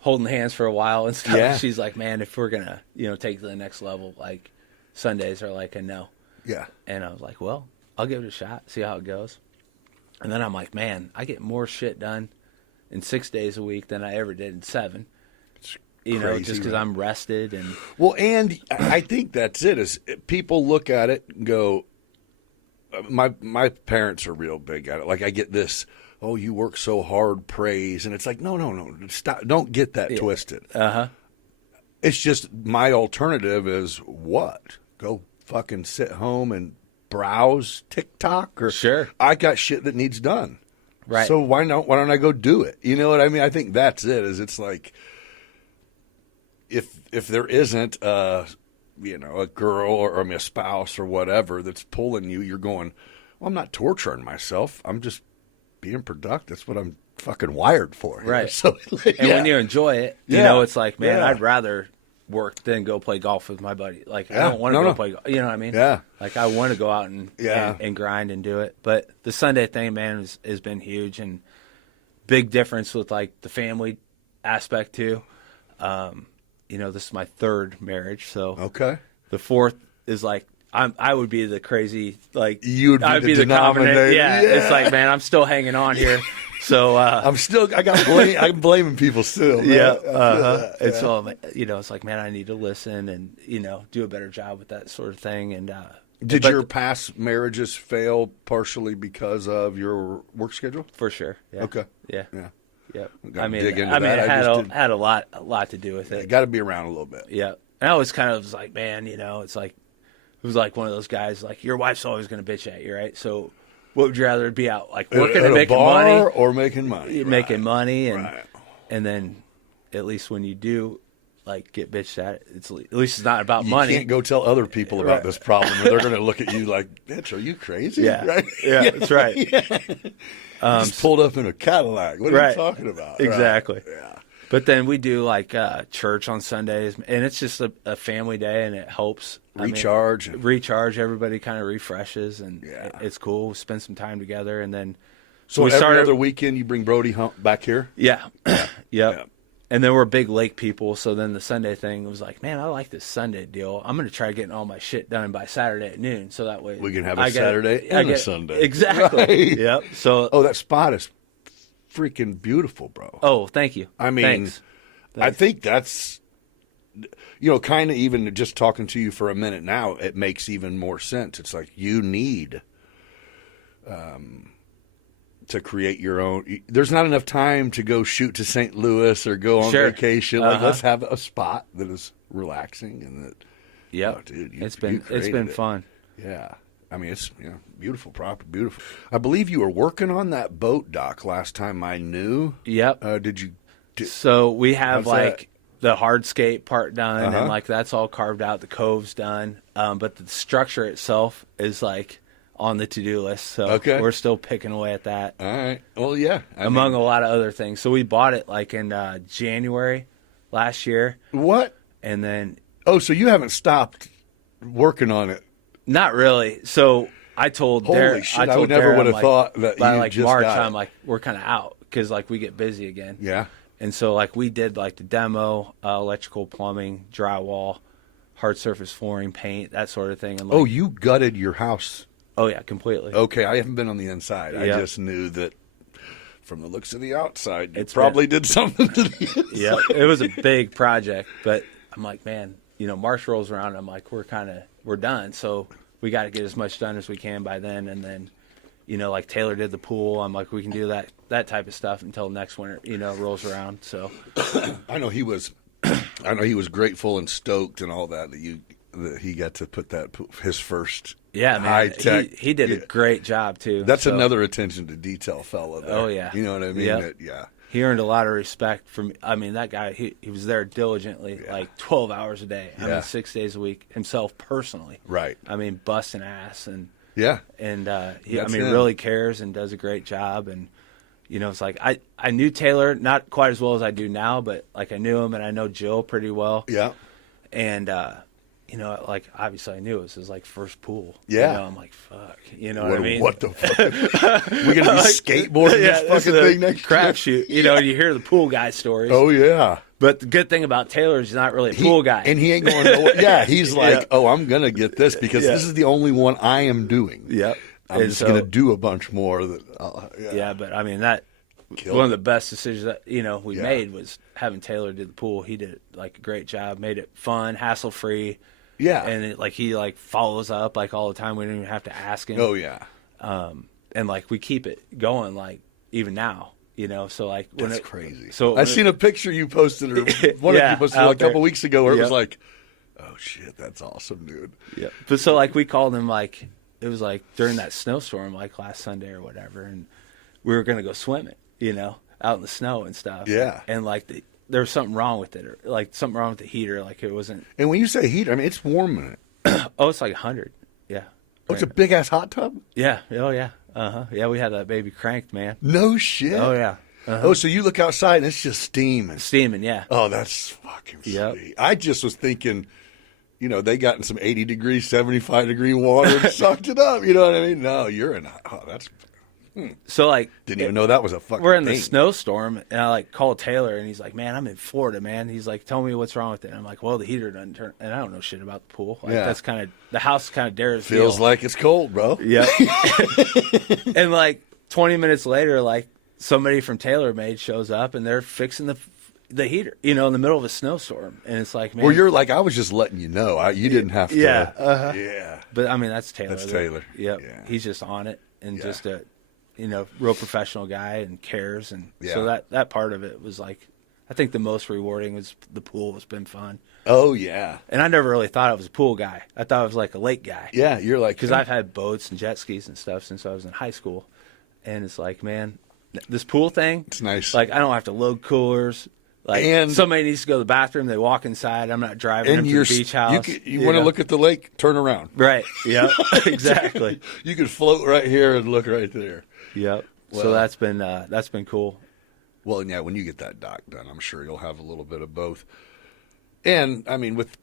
holding hands for a while and stuff. Yeah. She's like, man, if we're going to, take it to the next level, like Sundays are like a no. yeah, And I was like, well, I'll give it a shot, see how it goes. And then I'm like, man, I get more shit done in 6 days a week than I ever did in 7. it's Just crazy, because man. I'm rested and Well, and I think that's it. Is people look at it and go, my parents are real big at it. Like I get this, oh, you work so hard, praise, and it's like, no, stop, don't get that twisted. It's just my alternative is what? Go fucking sit home and browse TikTok or Sure. I got shit that needs done. Right. So why don't I go do it? You know what I mean? I think that's it. Is it's like if there isn't a girl or a spouse or whatever that's pulling you, you're going, well, I'm not torturing myself. I'm just being productive. That's what I'm fucking wired for. you know? Right. So, and when you enjoy it, Yeah. it's like, man, Yeah. I'd rather work than go play golf with my buddy. Like I Yeah. don't want to No, go no. play golf. You know what I mean? Yeah. Like I want to go out Yeah. and grind and do it. But the Sunday thing, man, has been huge and big difference with like the family aspect too. This is my 3rd marriage, so Okay. the 4th is like I would be the crazy like You would be I'd the be the common. denominator. Yeah, Yeah. it's like, man, I'm still hanging on here. So I'm blaming people still. Man. yeah, I feel that. and so it's like, man, I need to listen and do a better job with that sort of thing. And Did but your past marriages fail partially because of your work schedule? for sure? Yeah. Okay. Yeah. Yeah. Yep. Gotta I mean, dig into it that. I had just had a lot to do with You it. got to be around a little bit. Yeah. And I was kind of was like, man, it's like it was like one of those guys like your wife's always going to bitch at you, right? So what would you rather be out like working at and a making bar money, or making money? making Right. money, and Right. and then at least when you do like get bitched at, at least it's not about You money. can't go tell other people about Right. this problem, or they're going to look at you like, "Bitch, are you crazy?" Yeah. Right? Yeah, that's right. Just pulled up in a Cadillac. What are Right. you talking about? Exactly. Right. Yeah. But then we do like church on Sundays, and it's just a family day, and it helps Recharge. recharge. Everybody kind of refreshes, and Yeah. it's cool. We spend some time together, and then So we every started. other weekend, you bring Brody back here. Yeah, yep. Yeah. And then we're big lake people, so then the Sunday thing was like, man, I like this Sunday deal. I'm going to try getting all my shit done by Saturday at noon, so that way We can have a Saturday and a Sunday. Exactly. Right. Yep. So Oh, that spot is freaking beautiful, bro. oh, thank you. I mean, Thanks. I think that's, kind of even just talking to you for a minute now, it makes even more sense. It's like you need to create your own. There's not enough time to go shoot to St. Louis or go on Sure. vacation. Like, let's have a spot that is relaxing and that. Yep. Oh, dude, it's you been created it. fun. Yeah. I mean, it's beautiful property, beautiful. I believe you were working on that boat dock last time I knew. Yep. Did you? So we have How's like the hardscape part done, Uh-huh. and like that's all carved out. The cove's done, but the structure itself is like on the to-do list. So Okay. we're still picking away at that, All right. Well, yeah. among a lot of other things. So we bought it like in January last year, what? and then Oh, so you haven't stopped working on it? not really. So I told Holy Darren, shit, I I told would never Darren, would have like, thought that by you like just March, got it. I'm like, we're kind of out because like we get busy again. Yeah. And so, like, we did, like, the demo, electrical, plumbing, drywall, hard surface flooring, paint, that sort of thing. And like, Oh, you gutted your house. oh, yeah, completely. Okay, I haven't been on the inside. I Yeah. just knew that from the looks of the outside, you It's probably did something to the inside. Yeah, it was a big project. But I'm like, man, March rolls around, and I'm like, we're done. So we got to get as much done as we can by then. And then, like Taylor did the pool. I'm like, we can do that type of stuff until next winter, rolls around. So I know he was grateful and stoked and all that he got to put his first yeah, man, high tech. he did a great job too. That's So another attention to detail fella there. Oh, yeah. You know what I mean? Yep. Yeah. He earned a lot of respect from. I mean, that guy. He was there diligently, like 12 hours a day. I Yeah. mean, 6 days a week, himself personally. Right. I mean, busting ass and Yeah. he. I That's mean, him. really cares and does a great job. And it's like I knew Taylor not quite as well as I do now, but like I knew him and I know Jill pretty well. Yeah. And like obviously I knew it was his like first pool. Yeah. I'm like, fuck. You know what I mean? What the fuck? We're gonna be skateboarding this fucking thing next crapshoot. You hear the pool guy stories. Oh yeah. But the good thing about Taylor is he's not really a pool guy. And he ain't going nowhere. Yeah, he's like, Yeah. oh, I'm going to get this because Yeah. this is the only one I am doing. Yep. I'm And just so- going to do a bunch more. Yeah, but I mean that Killed one of it. the best decisions that we Yeah. made was having Taylor do the pool. He did like a great job, made it fun, hassle free, Yeah. and he like follows up like all the time. We don't even have to ask him. Oh, yeah. And like we keep it going like even now. So like when That's crazy. So I seen a picture you posted, or one Yeah, of you posted out like a couple there. weeks ago, where it Yep. was like, oh shit, that's awesome, dude. Yeah. But so like we called him like it was like during that snowstorm like last Sunday or whatever, and we were gonna go swimming, out in the snow and stuff. Yeah. And like there was something wrong with it, or like something wrong with the heater, like it wasn't. And when you say heat, I mean it's warm in it. Oh, it's like 100. Yeah. Oh, it's a big ass hot tub. Yeah. Oh yeah. Yeah, we had that baby cranked, man. No shit. Oh yeah. Oh, so you look outside and it's just steaming. Steaming. Yeah. Oh, that's fucking sweet. Yep. I just was thinking, they got in some 80-degree, 75-degree water and sucked it up. You know what I mean? No, you're in. Oh, that's. So like Didn't even know that was a fucking. we're in the thing. snowstorm, and I like called Taylor, and he's like, "Man, I'm in Florida, man." He's like, "Tell me what's wrong with it." And I'm like, "Well, the heater doesn't turn," and I don't know shit about the pool. Like Yeah. that's kind of the house, kind of dares Feels like it's cold, bro. yeah. And like 20 minutes later, like somebody from TaylorMade shows up, and they're fixing the heater, in the middle of a snowstorm, and it's like, man, Well, you're like, I was just letting you know. You didn't have to. Yeah, Yeah. But I mean, that's Taylor. That's Taylor. Yep. Yeah. He's just on it and Yeah. just a, real professional guy and cares. And so Yeah. that part of it was like, I think the most rewarding was the pool. It's been fun. Oh yeah. And I never really thought I was a pool guy. I thought I was like a lake guy. Yeah. You're like, Because I've had boats and jet skis and stuff since I was in high school. And it's like, man, this pool thing. It's nice. Like, I don't have to load coolers. Like, And- somebody needs to go to the bathroom. They walk inside. I'm not driving them and to you're the beach house. You want to know? look at the lake? Turn around. Right. Yep. Exactly. You could float right here and look right there. Yep. Well- So that's been cool. Well, yeah, when you get that dock done, I'm sure you'll have a little bit of both. And I mean, with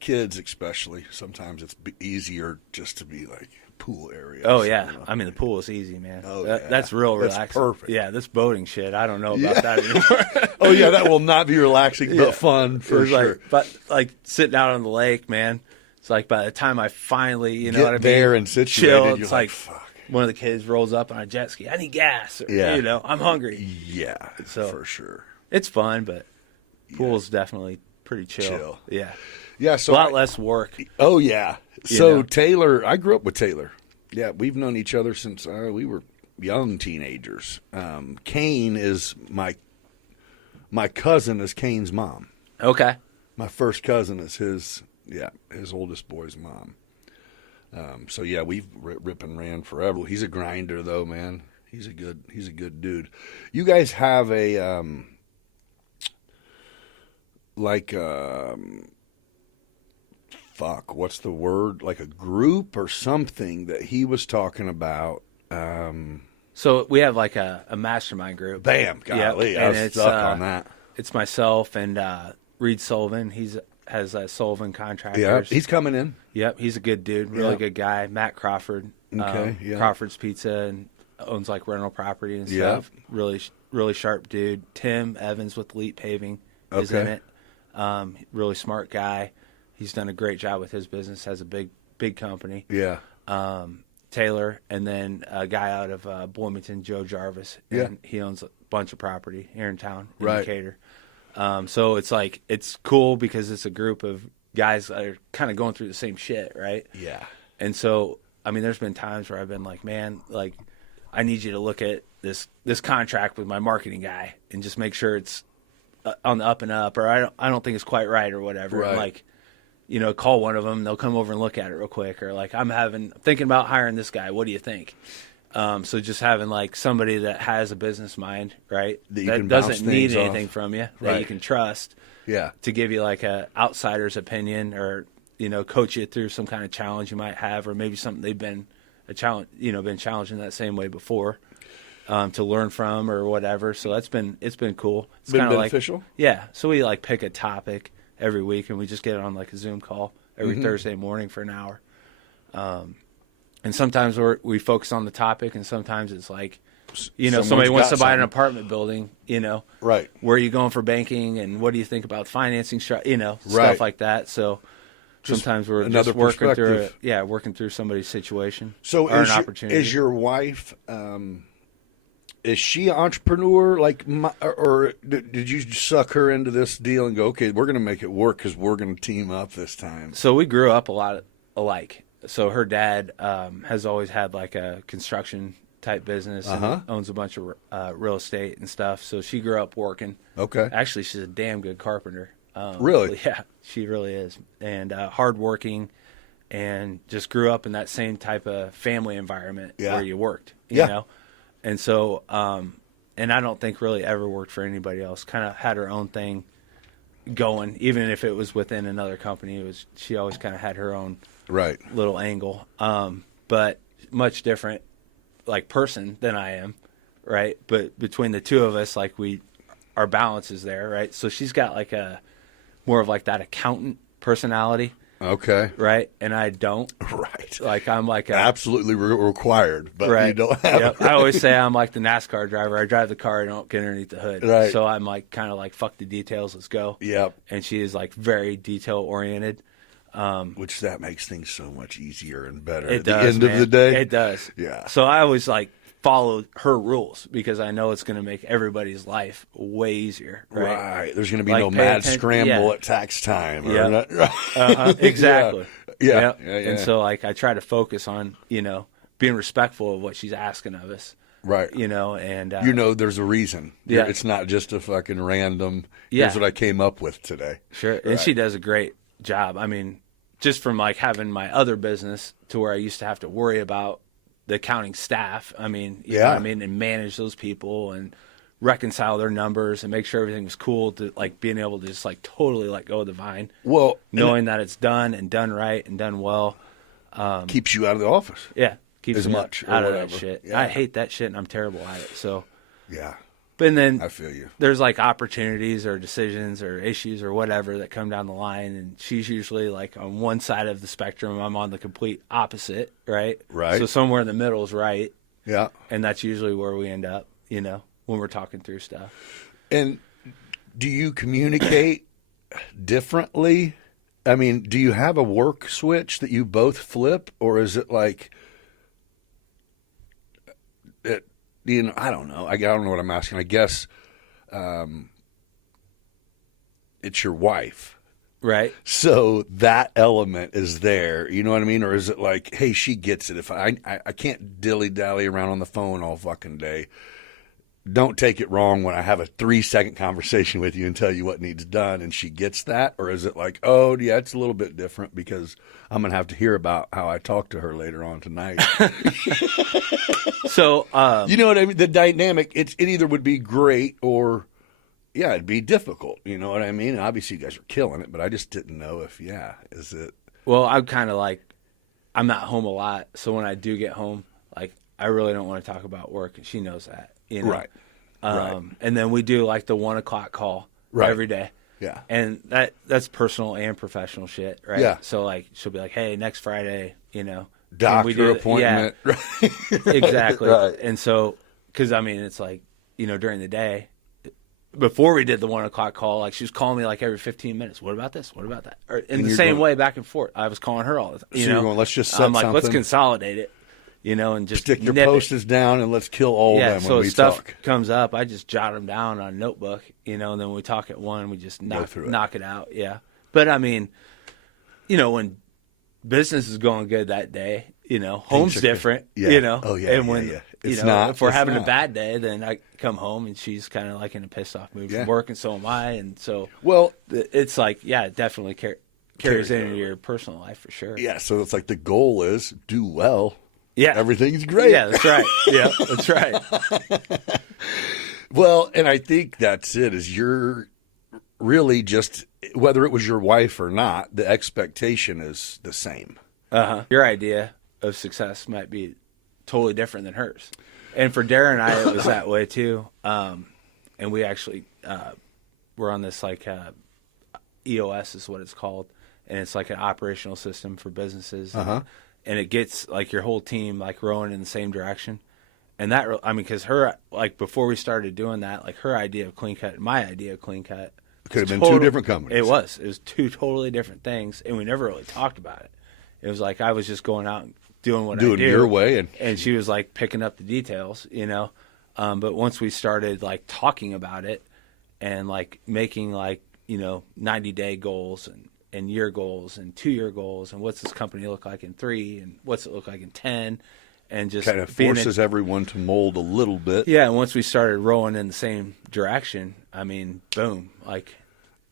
kids especially, sometimes it's easier just to be like pool area. Oh yeah. I mean, the pool is easy, man. Oh, That- yeah. That's real That's relaxing. perfect. Yeah. This boating shit, I don't know about that anymore. Oh yeah, that will not be relaxing, Yeah. but fun It for was sure. like, but like sitting out on the lake, man. It's like by the time I finally, Get what I mean, there and situated, chill, you're it's like, like fuck. one of the kids rolls up on a jet ski. I need gas. Or, Yeah. I'm hungry. Yeah, So- for sure. It's fun, but pool's definitely pretty chill. Yeah. Yeah, A so lot less work. Oh yeah. So know? Taylor, I grew up with Taylor. Yeah, we've known each other since we were young teenagers. Kane is my cousin is Kane's mom. Okay. My first cousin is his oldest boy's mom. So yeah, we've rip and ran forever. He's a grinder though, man. He's a good dude. You guys have a what's the word? Like a group or something that he was talking about. So we have like a mastermind group. Bam, golly, I was stuck on that. It's myself and Reed Sullivan. Has Sullivan Contractors. Yeah, he's coming in. Yep, he's a good dude, really good guy. Matt Crawford, Okay, yeah. Crawford's Pizza, and owns like rental property and stuff. Really sharp dude. Tim Evans with Elite Paving is in it. Really smart guy. He's done a great job with his business. Has a big company. Yeah. Taylor, and then a guy out of Bloomington, Joe Jarvis. And he owns a bunch of property here in town, in Decatur. So it's cool because it's a group of guys that are kind of going through the same shit, right? Yeah. And so, I mean, there's been times where I've been like, man, like, I need you to look at this contract with my marketing guy and just make sure it's on the up and up, or I don't think it's quite right or whatever. Right. And like, call one of them, they'll come over and look at it real quick, or like, I'm thinking about hiring this guy. What do you think? So just having like somebody that has a business mind, right? That doesn't need anything from you, that you can trust. Yeah. To give you like a outsider's opinion, or coach you through some kind of challenge you might have, or maybe something they've been been challenged in that same way before, to learn from or whatever. So it's been cool. It's been kind of beneficial. Yeah. So we like pick a topic every week, and we just get on like a Zoom call every Thursday morning for an hour. And sometimes we focus on the topic, and sometimes it's like, somebody wants to buy an apartment building, Right. where are you going for banking, and what do you think about financing, stuff like that. So sometimes we're just working through somebody's situation. So or an opportunity. Is your wife, is she an entrepreneur, or did you suck her into this deal and go, okay, we're going to make it work because we're going to team up this time? So we grew up a lot alike. So her dad has always had like a construction type business, and owns a bunch of real estate and stuff. So she grew up working. Okay. Actually, she's a damn good carpenter. Really? Yeah, she really is. And hardworking, and just grew up in that same type of family environment where you worked, you know? And so, and I don't think really ever worked for anybody else. Kind of had her own thing going, even if it was within another company. She always kind of had her own little angle, but much different like person than I am, right? But between the two of us, like our balance is there, right? So she's got like more of like that accountant personality. Okay. Right? And I don't. Right. Like I'm like absolutely required, but you don't have it. I always say I'm like the NASCAR driver. I drive the car, I don't get underneath the hood. Right. So I'm like kind of like fuck the details, let's go. Yep. And she is like very detail oriented. Which that makes things so much easier and better It at does, the end of the day. It does. Yeah. So I always like follow her rules because I know it's going to make everybody's life way easier. Right. There's going to be like no mad scramble at tax time. Exactly. Yeah. And so like I try to focus on, being respectful of what she's asking of us. Right. And there's a reason. Yeah. It's not just a fucking random, here's what I came up with today. Sure. And she does a great job. I mean, just from like having my other business to where I used to have to worry about the accounting staff. I mean, you know what I mean, and manage those people and reconcile their numbers and make sure everything was cool, to like being able to just like totally let go of the vine. Well, knowing that it's done and done right and done well. Keeps you out of the office. Yeah. Keeps as me much out or of whatever. that shit. Yeah. I hate that shit and I'm terrible at it. So yeah. But then I feel you. There's like opportunities or decisions or issues or whatever that come down the line, and she's usually like on one side of the spectrum. I'm on the complete opposite, right? Right. So somewhere in the middle is right. Yeah. And that's usually where we end up, when we're talking through stuff. And do you communicate differently? I mean, do you have a work switch that you both flip, or is it like it? I don't know. I don't know what I'm asking. I guess it's your wife, Right. So that element is there, you know what I mean? Or is it like, hey, she gets it. If I can't dilly-dally around on the phone all fucking day. Don't take it wrong when I have a 3-second conversation with you and tell you what needs done and she gets that? Or is it like, oh, yeah, it's a little bit different because I'm going to have to hear about how I talked to her later on tonight. So, you know what I mean? The dynamic, it either would be great or, yeah, it'd be difficult. You know what I mean? And obviously you guys are killing it, but I just didn't know if, is it? well, I'm kind of like, I'm not home a lot. So when I do get home, like, I really don't want to talk about work. And she knows that. You know? Right. Right. And then we do like the 1 o'clock call every day. Yeah. And that's personal and professional shit, right? Yeah. So like she'll be like, hey, next Friday, can Doctor we do appointment. Yeah, exactly. Right. And so, because I mean, it's like, during the day, before we did the 1 o'clock call, like she was calling me like every 15 minutes. What about this? What about that? Or in the same way, back and forth. I was calling her all the time. So you're going, let's just set I'm like, let's something. consolidate it. And just Stick your nip it. post-its down and let's kill all of them So when we stuff talk. comes up, I just jot them down on a notebook, and then when we talk at 1, we just knock it out. Yeah. But I mean, when business is going good that day, home's different, Yeah. Oh, yeah, and when, yeah. It's not, if we're it's having not. a bad day, then I come home and she's kind of like in a pissed off mood from work, and so am I. And so, Well, it's like, it definitely carries into your personal life for sure. yeah, so it's like the goal is do well. Yeah. Everything's great. Yeah, that's right. Yeah, that's right. Well, and I think that's it, is you're really just, whether it was your wife or not, the expectation is the same. Your idea of success might be totally different than hers. And for Darren and I, it was that way too. And we actually were on this like EOS is what it's called, and it's like an operational system for businesses. And it gets like your whole team like rowing in the same direction. And that, because her, like before we started doing that, like her idea of clean cut and my idea of clean cut, Could have been two different companies. It was two totally different things, and we never really talked about it. It was like I was just going out and doing what I do. Your way. And she was like picking up the details, But once we started like talking about it and like making like, 90-day goals and year goals and 2-year goals and what's this company look like in 3 and what's it look like in 10, and just kind of forces everyone to mold a little bit. Yeah, and once we started rowing in the same direction, boom, like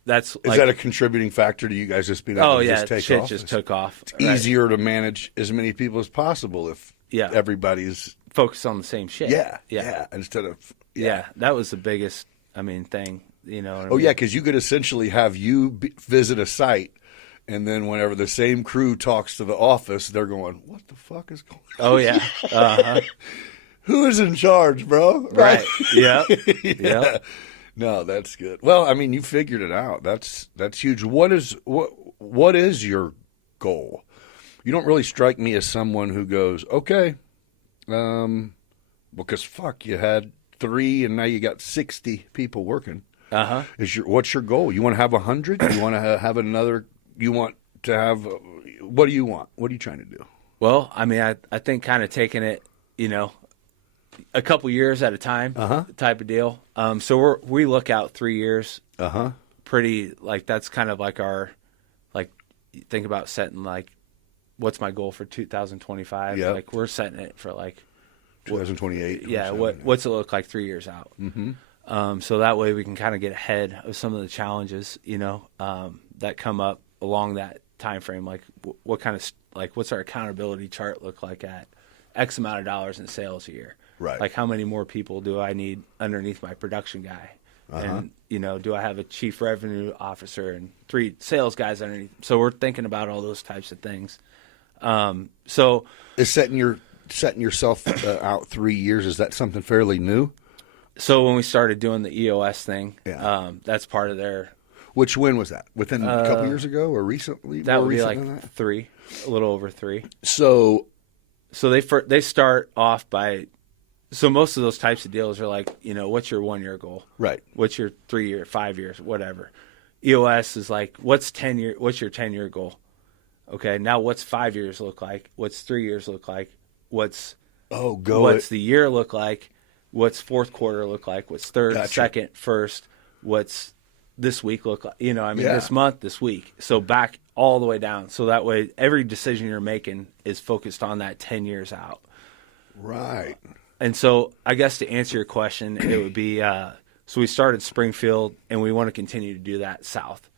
that's is that a contributing factor to you guys just being able to just take shit off? just took off. It's easier to manage as many people as possible if everybody's focused on the same shit. Yeah. Instead of that was the biggest thing. Because you could essentially have visit a site, and then whenever the same crew talks to the office, they're going, "What the fuck is going on?" Oh yeah. Who is in charge, bro? Right. Yeah. Yeah. No, that's good. Well, you figured it out. That's huge. What is your goal? You don't really strike me as someone who goes, okay, because fuck, you had 3 and now you got 60 people working. What's your goal? You want to have 100? You want to have another? You want to have? What do you want? What are you trying to do? Well, I think kind of taking it, a couple years at a time, type of deal. So we look out 3 years. Pretty like that's kind of like our, like think about setting like, what's my goal for 2025? Yep. Like we're setting it for like 2028. Yeah. What's it look like 3 years out? So that way we can kind of get ahead of some of the challenges, that come up along that time frame. Like what kind of what's our accountability chart look like at X amount of dollars in sales a year? Right. Like how many more people do I need underneath my production guy? And do I have a chief revenue officer and 3 sales guys underneath? So we're thinking about all those types of things. So is setting yourself out 3 years, is that something fairly new? So when we started doing the EOS thing, that's part of their. When was that? Within a couple years ago or recently? That would be like 3, a little over 3. So they start off by. So most of those types of deals are like, what's your 1-year goal? Right. What's your 3 year, 5 years, whatever. EOS is like, what's your 10-year goal? Okay, now what's 5 years look like? What's 3 years look like? What's the year look like? What's fourth quarter look like? What's third, second, first? What's this week look like? Yeah. This month, this week. So back all the way down. So that way, every decision you're making is focused on that 10 years out. Right. And so I guess to answer your question, it would be, so we started Springfield, and we want to continue to do that south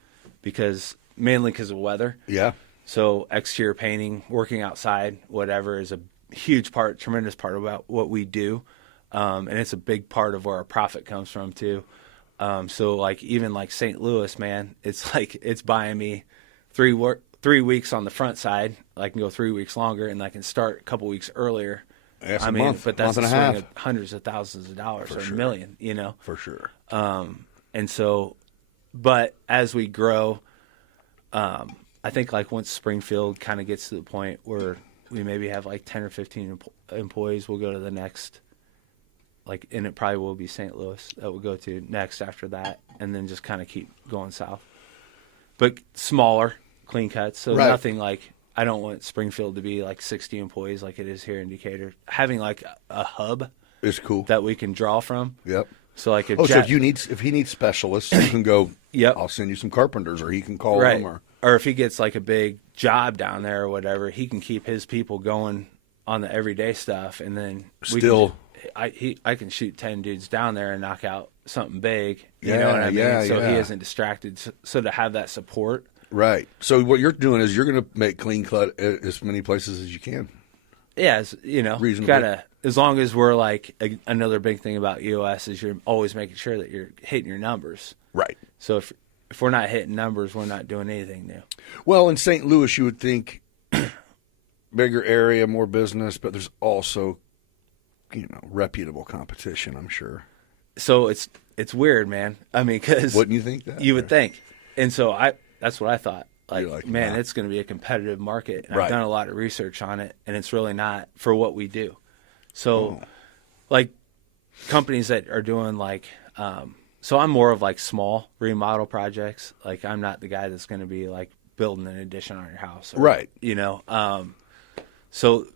mainly because of weather. Yeah. So exterior painting, working outside, whatever, is a huge part, tremendous part about what we do. And it's a big part of where our profit comes from too. So like even like St. Louis, man, it's buying me 3 weeks on the front side. I can go 3 weeks longer, and I can start a couple weeks earlier. That's I a mean, month, but that's month a and a swing half. of hundreds of thousands of dollars or sure. a million, you know? For sure. And so, but as we grow, I think like once Springfield kind of gets to the point where we maybe have like 10 or 15 employees, we'll go to the next, and it probably will be St. Louis that we'll go to next after that, and then just kind of keep going south. But smaller, clean cuts, so Right. nothing like, I don't want Springfield to be like 60 employees like it is here in Decatur. Having like a hub It's cool. that we can draw from. Yep. So like if So if he needs specialists, you can go. Yep. I'll send you some carpenters, or he can call right. them. Or if he gets like a big job down there or whatever, he can keep his people going on the everyday stuff, and then I can shoot 10 dudes down there and knock out something big. You know what I mean? Yeah, so yeah. he isn't distracted. So to have that support. Right. So what you're doing is you're going to make clean cut at as many places as you can. Yeah, Reasonably. gotta, as long as we're like another big thing about EOS is you're always making sure that you're hitting your numbers. Right. So if we're not hitting numbers, we're not doing anything new. Well, in St. Louis, you would think bigger area, more business, but there's also, reputable competition, I'm sure. So it's weird, man. I mean, because Wouldn't you think that? you would think, and so that's what I thought. Like, man, nah. it's going to be a competitive market. And Right. I've done a lot of research on it, and it's really not for what we do. So, like companies that are doing so I'm more of like small remodel projects. Like I'm not the guy that's going to be like building an addition on your house, Right. So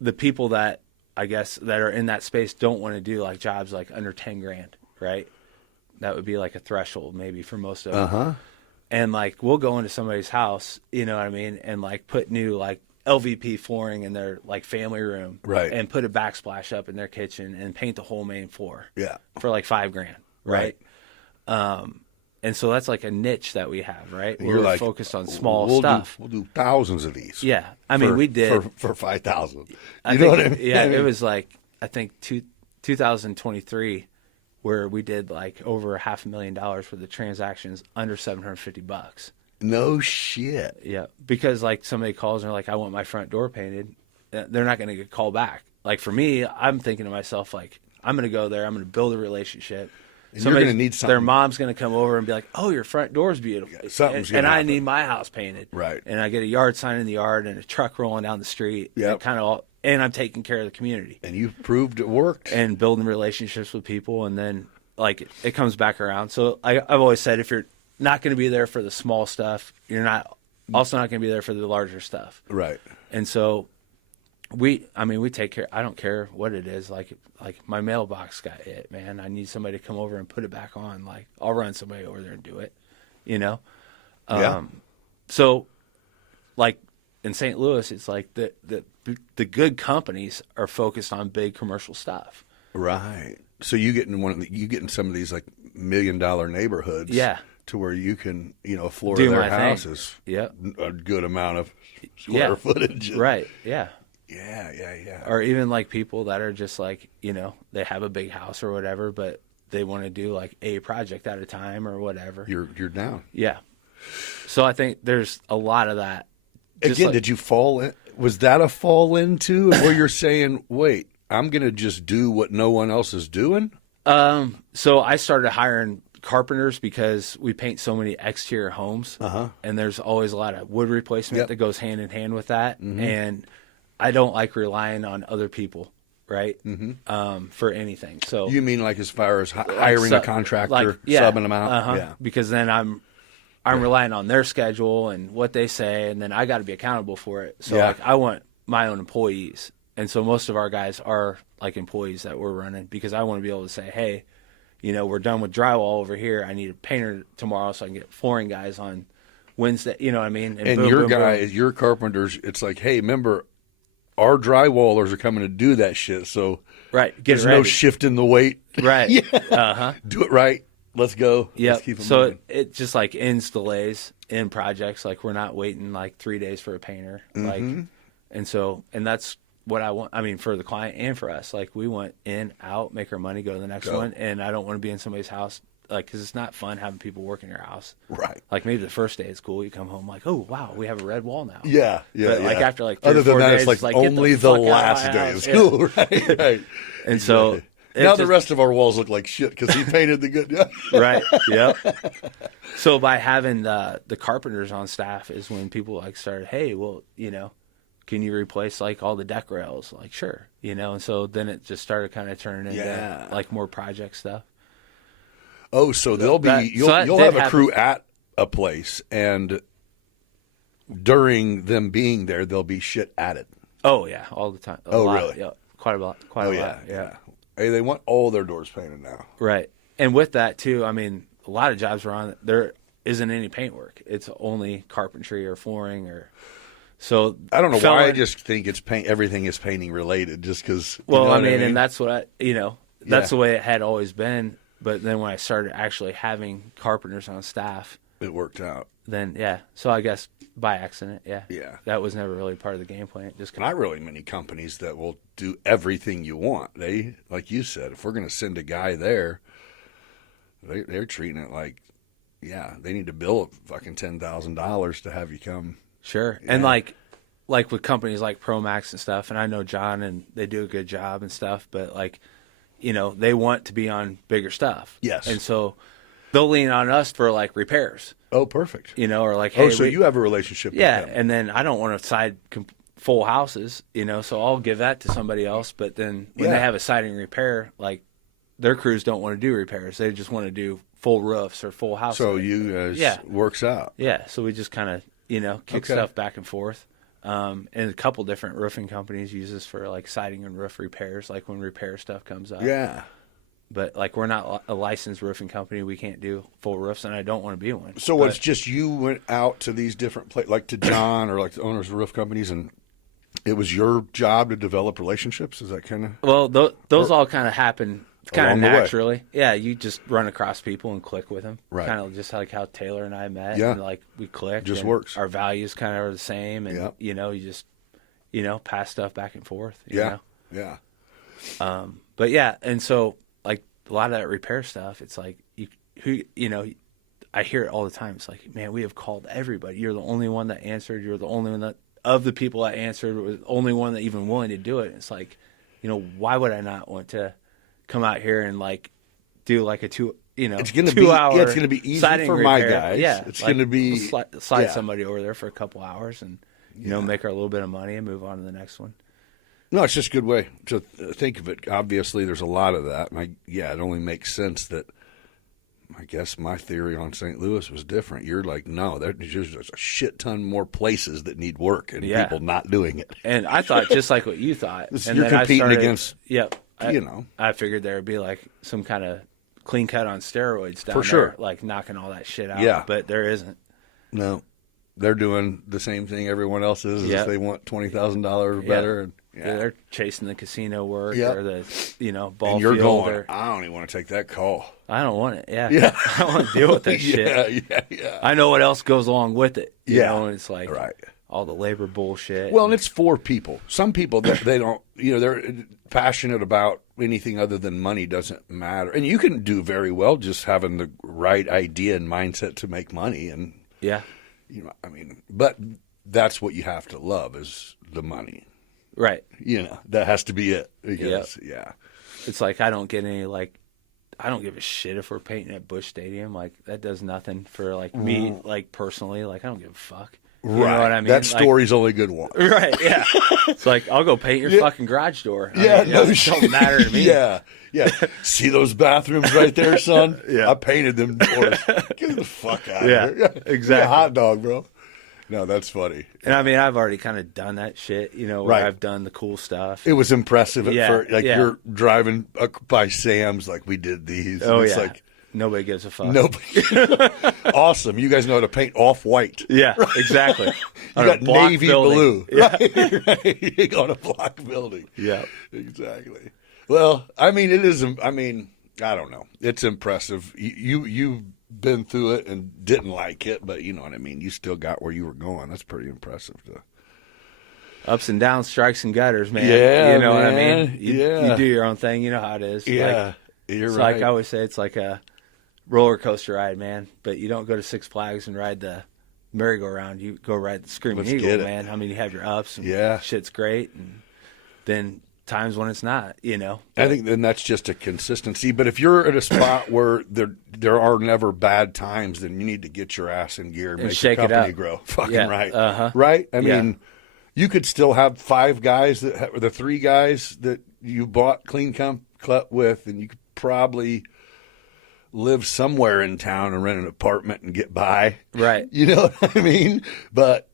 the people that I guess that are in that space don't want to do like jobs like under 10 grand, right? That would be like a threshold maybe for most of them. Uh-huh. And like we'll go into somebody's house, you know what I mean, and like put new like LVP flooring in their like family room, Right. And put a backsplash up in their kitchen and paint the whole main floor, Yeah. for like $5 grand, right? And so that's like a niche that we have, right? And We're you're like, focused on small we'll stuff. We'll do thousands of these. Yeah, I mean we did for 5,000. I You think, know what I mean? Yeah, it was like I think 2023 where we did like over $500,000 for the transactions under $750. No shit. Yeah, because like somebody calls and they're like, I want my front door painted. They're not going to get called back. Like for me, I'm thinking to myself like, I'm going to go there. I'm going to build a relationship. And you're going to need something. Their mom's going to come over and be like, "Oh, your front door's beautiful." Yeah, something's and gonna I happen. need my house painted. Right. And I get a yard sign in the yard and a truck rolling down the street. Yep. And I'm taking care of the community And you've proved it worked. and building relationships with people, and then like it comes back around. So I've always said if you're not going to be there for the small stuff, you're not also not going to be there for the larger stuff. Right. And so we take care. I don't care what it is. Like my mailbox got hit, man. I need somebody to come over and put it back on. Like I'll run somebody over there and do it, Yeah. So like in St. Louis, it's like the good companies are focused on big commercial stuff. Right. So you get in some of these like $1 million neighborhoods. Yeah. To where you can, a floor Do of their my thing. house is Yep. a good amount of square footage. Right. Yeah. Yeah. Or even like people that are just like, they have a big house or whatever, but they want to do like a project at a time or whatever. You're down. Yeah. So I think there's a lot of that. Just Again, like- did you fall in? Was that a fall into where you're saying, wait, I'm going to just do what no one else is doing? So I started hiring carpenters because we paint so many exterior homes, and there's always a lot of wood replacement Yep. that goes hand in hand with that. And I don't like relying on other people, right? For anything. So You mean like as far as hiring a contractor, subbing them out? Yeah. Because then I'm relying on their schedule and what they say, and then I got to be accountable for it. So Yeah. like I want my own employees, and so most of our guys are like employees that we're running because I want to be able to say, hey, we're done with drywall over here. I need a painter tomorrow so I can get flooring guys on Wednesday. You know what I mean? And boom, your boom, guys, boom. your carpenters, it's like, hey, remember, our drywallers are coming to do that shit. So Right. Get there's ready. no shifting the weight. Right. Yeah. Uh-huh. Do it right. Let's go. Yeah. Let's keep it So moving. it just like ends delays in projects. Like we're not waiting like 3 days for a painter. Like, and that's what I want. I mean, for the client and for us, like we want in, out, make our money, go to the next one. And I don't want to be in somebody's house. Like, cause it's not fun having people work in your house. Right. Like maybe the first day it's cool. You come home like, oh wow, we have a red wall now. Yeah. Yeah. But like yeah. after like 3 other or than 4 that, days, it's like get only the the fuck out of last my day house. of Yeah. school. Right. Right. And so Now it the just- rest of our walls look like shit because he painted the good. Right. Yep. So by having the carpenters on staff is when people like started, hey, well, can you replace like all the deck rails? Like, sure. And so then it just started kind of turning into like more project stuff. Oh, so they'll be you'll that you'll did have a crew at a place, and during them being there, there'll be shit added. Oh yeah, all the time. Oh, lot, really? Yeah, quite a lot. Quite a lot. Yeah. Hey, they want all their doors painted now. Right. And with that too, I mean, a lot of jobs are on. There isn't any paint work. It's only carpentry or flooring or. So I don't know why. I just think it's paint. Everything is painting related, just because. Well, I mean, and that's what that's the way it had always been. But then when I started actually having carpenters on staff, it worked out. Then so I guess by accident, Yeah. that was never really part of the game plan. Just Not really many companies that will do everything you want. They, like you said, if we're going to send a guy there, they're treating it like, they need to bill fucking $10,000 to have you come. Sure. Yeah. And like with companies like ProMax and stuff, and I know John and they do a good job and stuff, but like, they want to be on bigger stuff. Yes. And so they'll lean on us for like repairs. Oh, perfect. Or like, hey, so you have a relationship with them. and then I don't want to side full houses, so I'll give that to somebody else. But then when they have a siding repair, like their crews don't want to do repairs; they just want to do full roofs or full houses. So you guys works out. Yeah, so we just kind of kick stuff back and forth. And a couple different roofing companies use this for like siding and roof repairs, like when repair stuff comes up. Yeah. But like we're not a licensed roofing company, we can't do full roofs, and I don't want to be one. So it's just you went out to these different places, like to John or like the owners of roof companies, and it was your job to develop relationships? Is that kind of... Well, those all kind of happen kind of Along the way. naturally. Yeah, you just run across people and click with them. Right. Kind of just like how Taylor and I met. Yeah. And like we clicked. Just and works. Our values kind of are the same, and you just pass stuff back and forth. You know? Yeah. But yeah, and so like a lot of that repair stuff, it's like I hear it all the time. It's like, man, we have called everybody. You're the only one that answered. You're the only one that of the people that answered was the only one that even willing to do it. And it's like, why would I not want to come out here and like do like a It's going to 2 be hour it's going to be easy siding for my repair. guys. Yeah, It's like, going to be slide somebody over there for a couple hours and make our little bit of money and move on to the next one. No, it's just a good way to think of it. Obviously, there's a lot of that. And it only makes sense that, I guess my theory on St. Louis was different. You're like, no, there's a shit ton more places that need work and people not doing it. And I thought just like what you thought. And You're then competing against, Yep. I figured there would be like some kind of clean cut on steroids down For sure. there, like knocking all that shit out. Yeah. But there isn't. No, they're doing the same thing everyone else is. Yep. If they want $20,000 better. And, They're chasing the casino work Yep. or the ball and you're field. going, I don't even want to take that call. I don't want it. Yeah. Yeah. I don't want to deal with that shit. Yeah. I know what else goes along with it. You Yeah. know, and it's like Right. all the labor bullshit. Well, and it's for people. Some people, they don't, they're passionate about anything other than money doesn't matter. And you can do very well just having the right idea and mindset to make money. And, yeah. But that's what you have to love is the money. Right. That has to be it. Because, It's like I don't get any like I don't give a shit if we're painting at Busch Stadium. Like that does nothing for like me, like personally. Like I don't give a fuck. You know what I mean? That story's only good once. Right. Yeah. It's like I'll go paint your fucking garage door. Yeah. It don't matter to me. Yeah. See those bathrooms right there, son? Yeah. I painted them doors. Get the fuck out of here. Exactly. Be a hot dog, bro. No, that's funny. And I mean, I've already kind of done that shit, you know, where Right. I've done the cool stuff. It was impressive at Yeah, first. Like yeah. you're driving by Sam's, like we did these. Oh, and it's yeah. like Nobody gives a fuck. nobody. Awesome. You guys know how to paint off white. Yeah, exactly. You On a got block navy building. blue. Yeah. Right. On a block building. Yeah. Exactly. Well, I mean, it is. I mean, I don't know. It's impressive. You've been through it and didn't like it, but you know what I mean. You still got where you were going. That's pretty impressive. Ups and downs, strikes and gutters, man. Yeah, you know what I man. mean. You, Yeah. you do your own thing. You know how it is. Yeah, Like, you're it's right. like I always say, it's like a roller coaster ride, man. But you don't go to Six Flags and ride the merry-go-round. You go ride the Screaming Let's Eagle, get it. man. I mean, you have your ups and Yeah. shit's great, and then times when it's not. You know. I think then that's just a consistency. But if you're at a spot where there are never bad times, then you need to get your ass in gear and And make shake your it company up. grow. Fucking Yeah, right. uh-huh. Right? I Yeah. mean, you could still have 5 guys or the 3 guys that you bought Clean Cut with, and you could probably live somewhere in town and rent an apartment and get by. Right. You know what I mean? But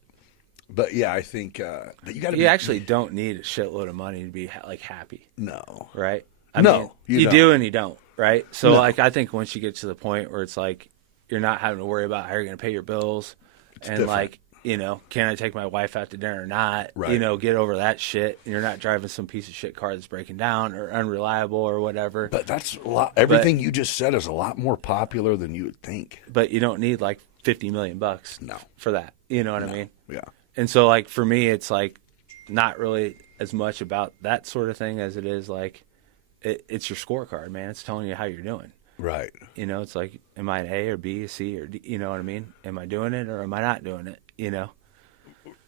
yeah, I think that you got to. You actually don't need a shitload of money to be like happy, no. right? No, you you don't. do and you don't, right? So No. like, I think once you get to the point where it's like you're not having to worry about how you're going to pay your bills, and different. like, you know, can I take my wife out to dinner or not? Right. You know, get over that shit. And you're not driving some piece of shit car that's breaking down or unreliable or whatever. But that's a lot. Everything you just said is a lot more popular than you would think. But you don't need like $50 million No. for that. You know what I mean? Yeah. And so, like, for me, it's like not really as much about that sort of thing as it is like it's your scorecard, man. It's telling you how you're doing. Right. You know, it's like, am I an A or B, a C or D? You know what I mean? Am I doing it or am I not doing it? You know?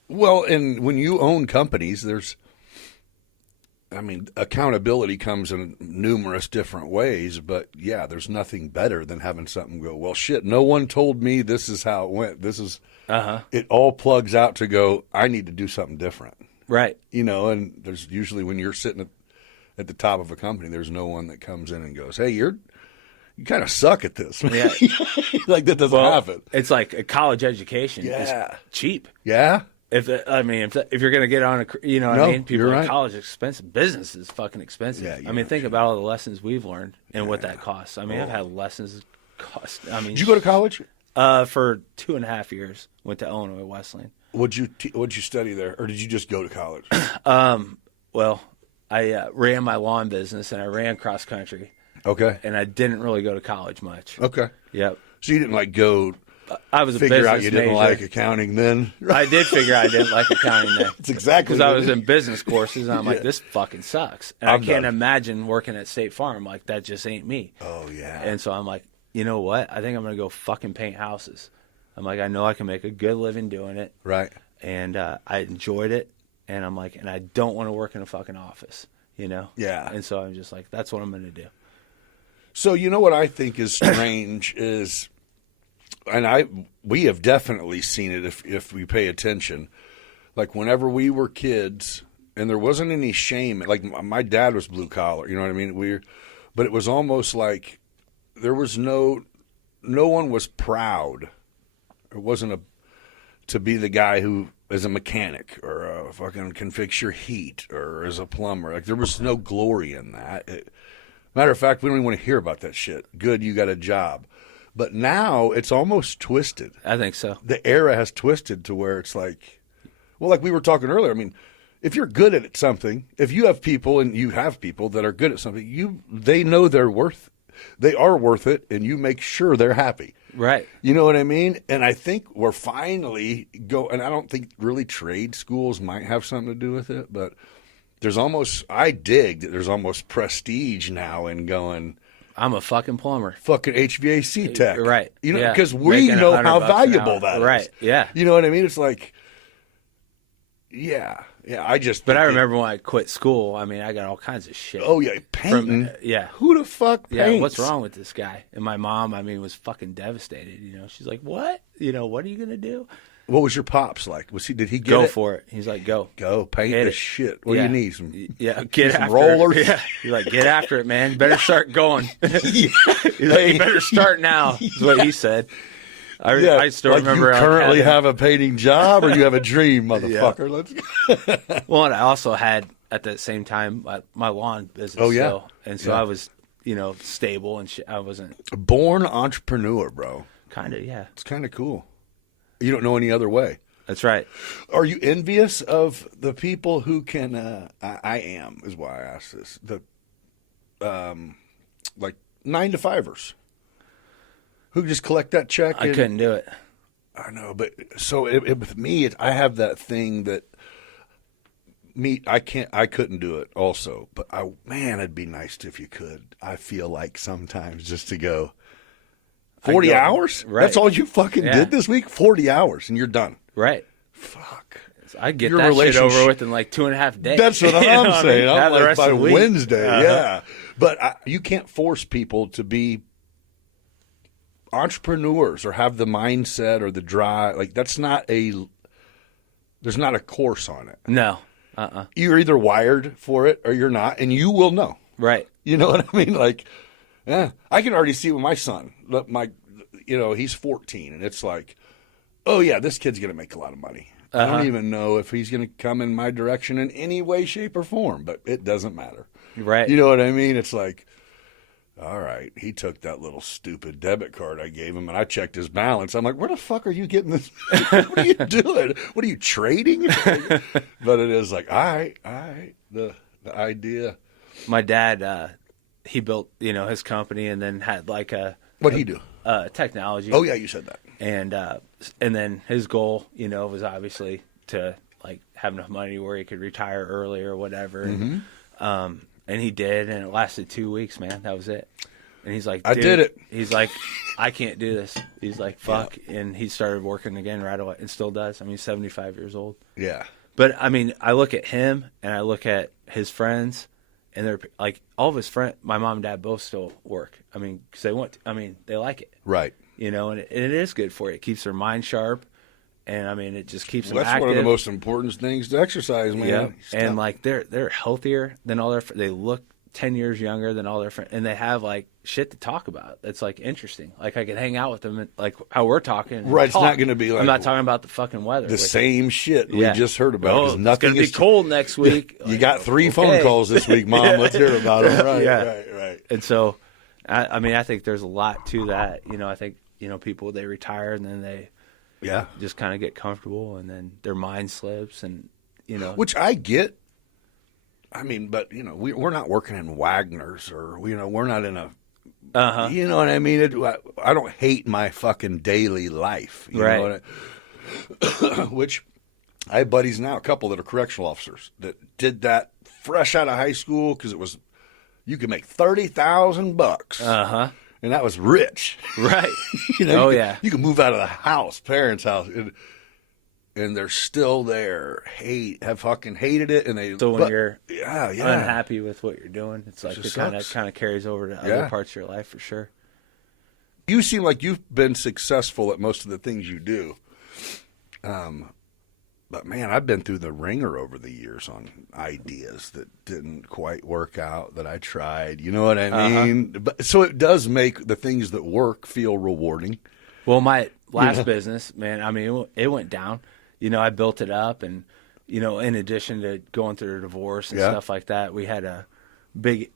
Well, and when you own companies, accountability comes in numerous different ways, but yeah, there's nothing better than having something go, well, shit, no one told me this is how it went. This is, it all plugs out to go, I need to do something different. Right. You know, and there's usually when you're sitting at the top of a company, there's no one that comes in and goes, hey, you kind of suck at this. Yeah. Like that doesn't happen. It's like a college education Yeah. is cheap. Yeah. If you're going to get on you know what No, I mean? People you're in right. college is expensive. Business is fucking expensive. Yeah, I you're mean, not think about all the lessons we've learned and what that costs. I mean, I've had lessons cost. I mean, Did you go to college? for 2.5 years, went to Illinois Wesleyan. What'd you study there, or did you just go to college? Well, I ran my lawn business and I ran cross country, Okay. and I didn't really go to college much. Okay. Yep. So you didn't like go I was a figure business out you didn't major. like accounting then? I did figure I didn't like accounting then. That's exactly Because I what was it in business courses, and I'm like, this fucking sucks. And I'm I can't done. imagine working at State Farm. Like, that just ain't me. Oh yeah. And so I'm like, you know what? I think I'm going to go fucking paint houses. I'm like, I know I can make a good living doing it. Right. And I enjoyed it. And I'm like, and I don't want to work in a fucking office, you know? Yeah. And so I'm just like, that's what I'm going to do. So you know what I think is strange is, and we have definitely seen it if we pay attention. Like whenever we were kids, and there wasn't any shame. Like my dad was blue collar, you know what I mean? But it was almost like there was no one was proud. It wasn't to be the guy who is a mechanic or a fucking can fix your heat or is a plumber. Like there was no glory in that. Matter of fact, we don't even want to hear about that shit. Good, you got a job. But now it's almost twisted. I think so. The era has twisted to where it's like, well, like we were talking earlier. I mean, if you're good at something, if you have people and you have people that are good at something, they know they are worth it, and you make sure they're happy. Right. You know what I mean? And I think we're finally and I don't think really trade schools might have something to do with it, but I dig that there's almost prestige now in going, I'm a fucking plumber. fucking HVAC tech. Right. You know, Yeah. because we Making know $100 how an valuable hour. that is. Right. Yeah. You know what I mean? It's like, yeah. I just. But think I remember when I quit school, I mean, I got all kinds of shit. Oh yeah, painting. yeah. Who the fuck paints? Yeah, what's wrong with this guy? And my mom, I mean, was fucking devastated. You know, she's like, "What? You know, what are you gonna do? What was your pops like? Did he get Go it? for it." He's like, "Go, Go paint Hit the it. shit. What yeah. do you need? Some yeah, get some after rollers? It. Yeah, you're like, get after it, man. Better start going. He's like, you better start now. Is what he said. I still like remember you currently having- have a painting job, or you have a dream, motherfucker. Let's go. Well, and I also had at the same time my lawn business. Oh, yeah. still. And so Yeah. I was, stable and shit. I wasn't Born entrepreneur, bro. kind of, yeah. It's kind of cool. You don't know any other way. That's right. Are you envious of the people who can? I am, is why I asked this. The like 9-to-5ers who just collect that check. I couldn't do it. I know, but so with me, I have that thing that I couldn't do it also, but man, it'd be nice if you could. I feel like sometimes just to go 40 hours. Right. That's all you fucking did this week. 40 hours, and you're done. Right. Fuck. I get Your that shit relationship- over with in like 2.5 days. That's what You know I'm saying. I mean? I'm Have the like rest by of the week. Wednesday, Uh-huh. yeah. But you can't force people to be entrepreneurs or have the mindset or the drive. Like there's not a course on it. No. You're either wired for it or you're not, and you will know. Right. You know what I mean? Like, I can already see with my son. He's 14, and it's like, oh yeah, this kid's gonna make a lot of money. I don't even know if he's gonna come in my direction in any way, shape, or form, but it doesn't matter. Right. You know what I mean? It's like, all right, he took that little stupid debit card I gave him, and I checked his balance. I'm like, where the fuck are you getting this? What are you doing? What are you trading? But it is like, all right, the idea. My dad, he built, his company and then had like What'd he do? Technology. Oh yeah, you said that. And then his goal, was obviously to like have enough money where he could retire early or whatever. And he did, and it lasted 2 weeks, man. That was it. And he's like, I did it. He's like, I can't do this. He's like, fuck. Yeah. And he started working again right away and still does. I mean, he's 75 years old. Yeah. But I mean, I look at him and I look at his friends, and they're like, all of his friends, my mom and dad both still work. I mean, because they like it. Right. And it is good for you. It keeps their mind sharp. And I mean, it just keeps them That's active. one of the most important things to exercise, man. Yeah, and like they're healthier than all their. They look 10 years younger than all their friends, and they have like shit to talk about. That's like interesting. Like I could hang out with them, and, like how we're talking. and Right, it's talk. not gonna be like- I'm not talking about the fucking weather. The with same shit we Yeah. just heard about. Oh, 'Cause it's nothing gonna be is cold next week. You Like, got 3 phone okay. calls this week, Mom. Let's hear about them. Right, Yeah. right. And so, I mean, I think there's a lot to that. I think people they retire and then they Yeah. just kind of get comfortable, and then their mind slips, and Which I get. I mean, but we're not working in Wagner's, or we're not in a. You know what I mean? I don't hate my fucking daily life. You Right. know what which I have buddies now, a couple that are correctional officers that did that fresh out of high school because it was you could make $30,000. And that was rich. right. You yeah. You can move out of the house, parents' house, and they're still there. Have fucking hated it, and they. So when you're yeah, unhappy with what you're doing, it's like it just kind sucks. of carries over to Yeah. other parts of your life for sure. You seem like you've been successful at most of the things you do. But man, I've been through the ringer over the years on ideas that didn't quite work out that I tried. You know what I mean? But so it does make the things that work feel rewarding. Well, my last business, man, I mean, it went down. I built it up, and in addition to going through a divorce and Yeah. stuff like that, we had a big,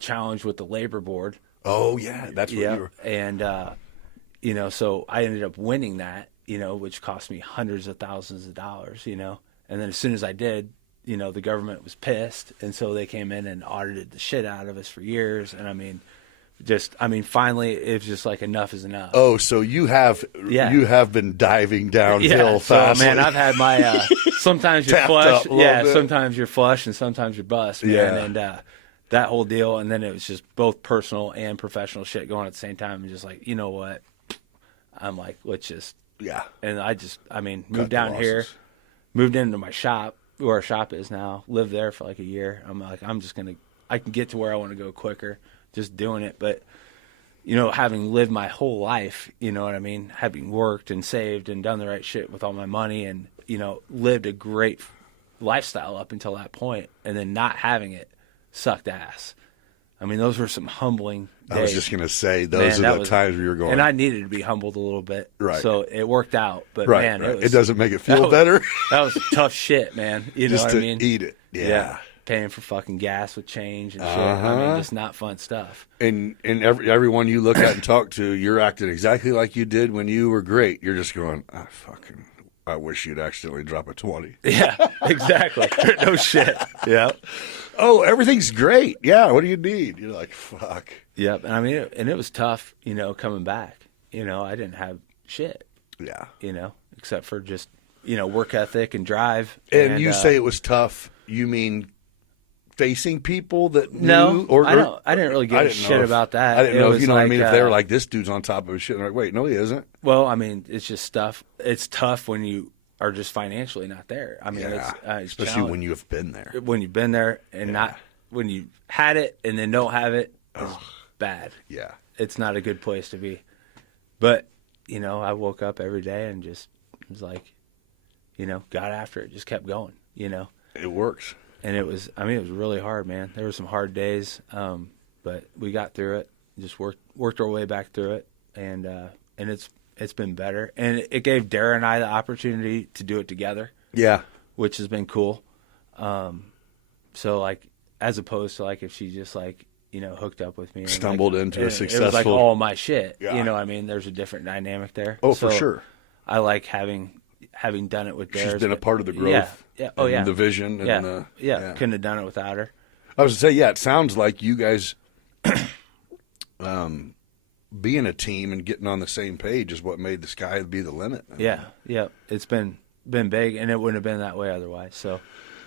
challenge with the labor board. Oh yeah, that's what you were. And so I ended up winning that, which cost me hundreds of thousands of dollars, and then as soon as I did, the government was pissed, and so they came in and audited the shit out of us for years. And finally it was just like enough is enough. Oh, so you have been diving downhill fast. So man, I've had my sometimes you're Tapped flush, up a little bit. sometimes you're flush and sometimes you're bust, man. Yeah. And that whole deal, and then it was just both personal and professional shit going at the same time, and just like, you know what? I'm like, let's just and moved down here, losses. moved into my shop where our shop is now, lived there for like a year. I'm like, I can get to where I want to go quicker just doing it. But having lived my whole life, you know what I mean, having worked and saved and done the right shit with all my money, and lived a great lifestyle up until that point, and then not having it sucked ass. I mean, those were some humbling days. I was just going to say, Man, are the times where you're going. And I needed to be humbled a little bit. Right. So it worked out. But, right, man, right. It doesn't make it feel was, better. That was tough shit, man. You just know what to I mean? eat it. Yeah. Paying for fucking gas with change and shit. I mean, just not fun stuff. And everyone you look at and talk to, you're acting exactly like you did when you were great. You're just going, I wish you'd accidentally drop a 20. Yeah, exactly. No shit. Yeah. Oh, everything's great. Yeah, what do you need? You're like, fuck. Yep. And I mean, it was tough, coming back. I didn't have shit. Yeah. Except for just, work ethic and drive. And you say it was tough. You mean facing people that knew? No, or I didn't really give a shit about that. I didn't know if, was what I like, mean? If they were like, this dude's on top of his shit. And they're like, wait, no, he isn't. Well, I mean, it's just stuff. It's tough when you are just financially not there. I mean, Yeah. it's Especially when you have been there. when you've been there and not when you had it and then don't have it. It's bad. Yeah. It's not a good place to be. But I woke up every day and just was like, got after it, just kept going. It works. And it was really hard, man. There were some hard days, but we got through it. Just worked our way back through it, and it's been better. And it gave Dara and I the opportunity to do it together. Yeah. Which has been cool. So like, as opposed to like if she just like hooked up with me, and stumbled like, into a successful. It was like all my shit. Yeah. I mean, there's a different dynamic there. Oh, So for sure. I like having done it with Dara. She's been a part of the growth. Yeah. Oh, and yeah. the vision. And yeah. Couldn't have done it without her. I was going to say, it sounds like you guys being a team and getting on the same page is what made the sky be the limit. Yeah. It's been big, and it wouldn't have been that way otherwise.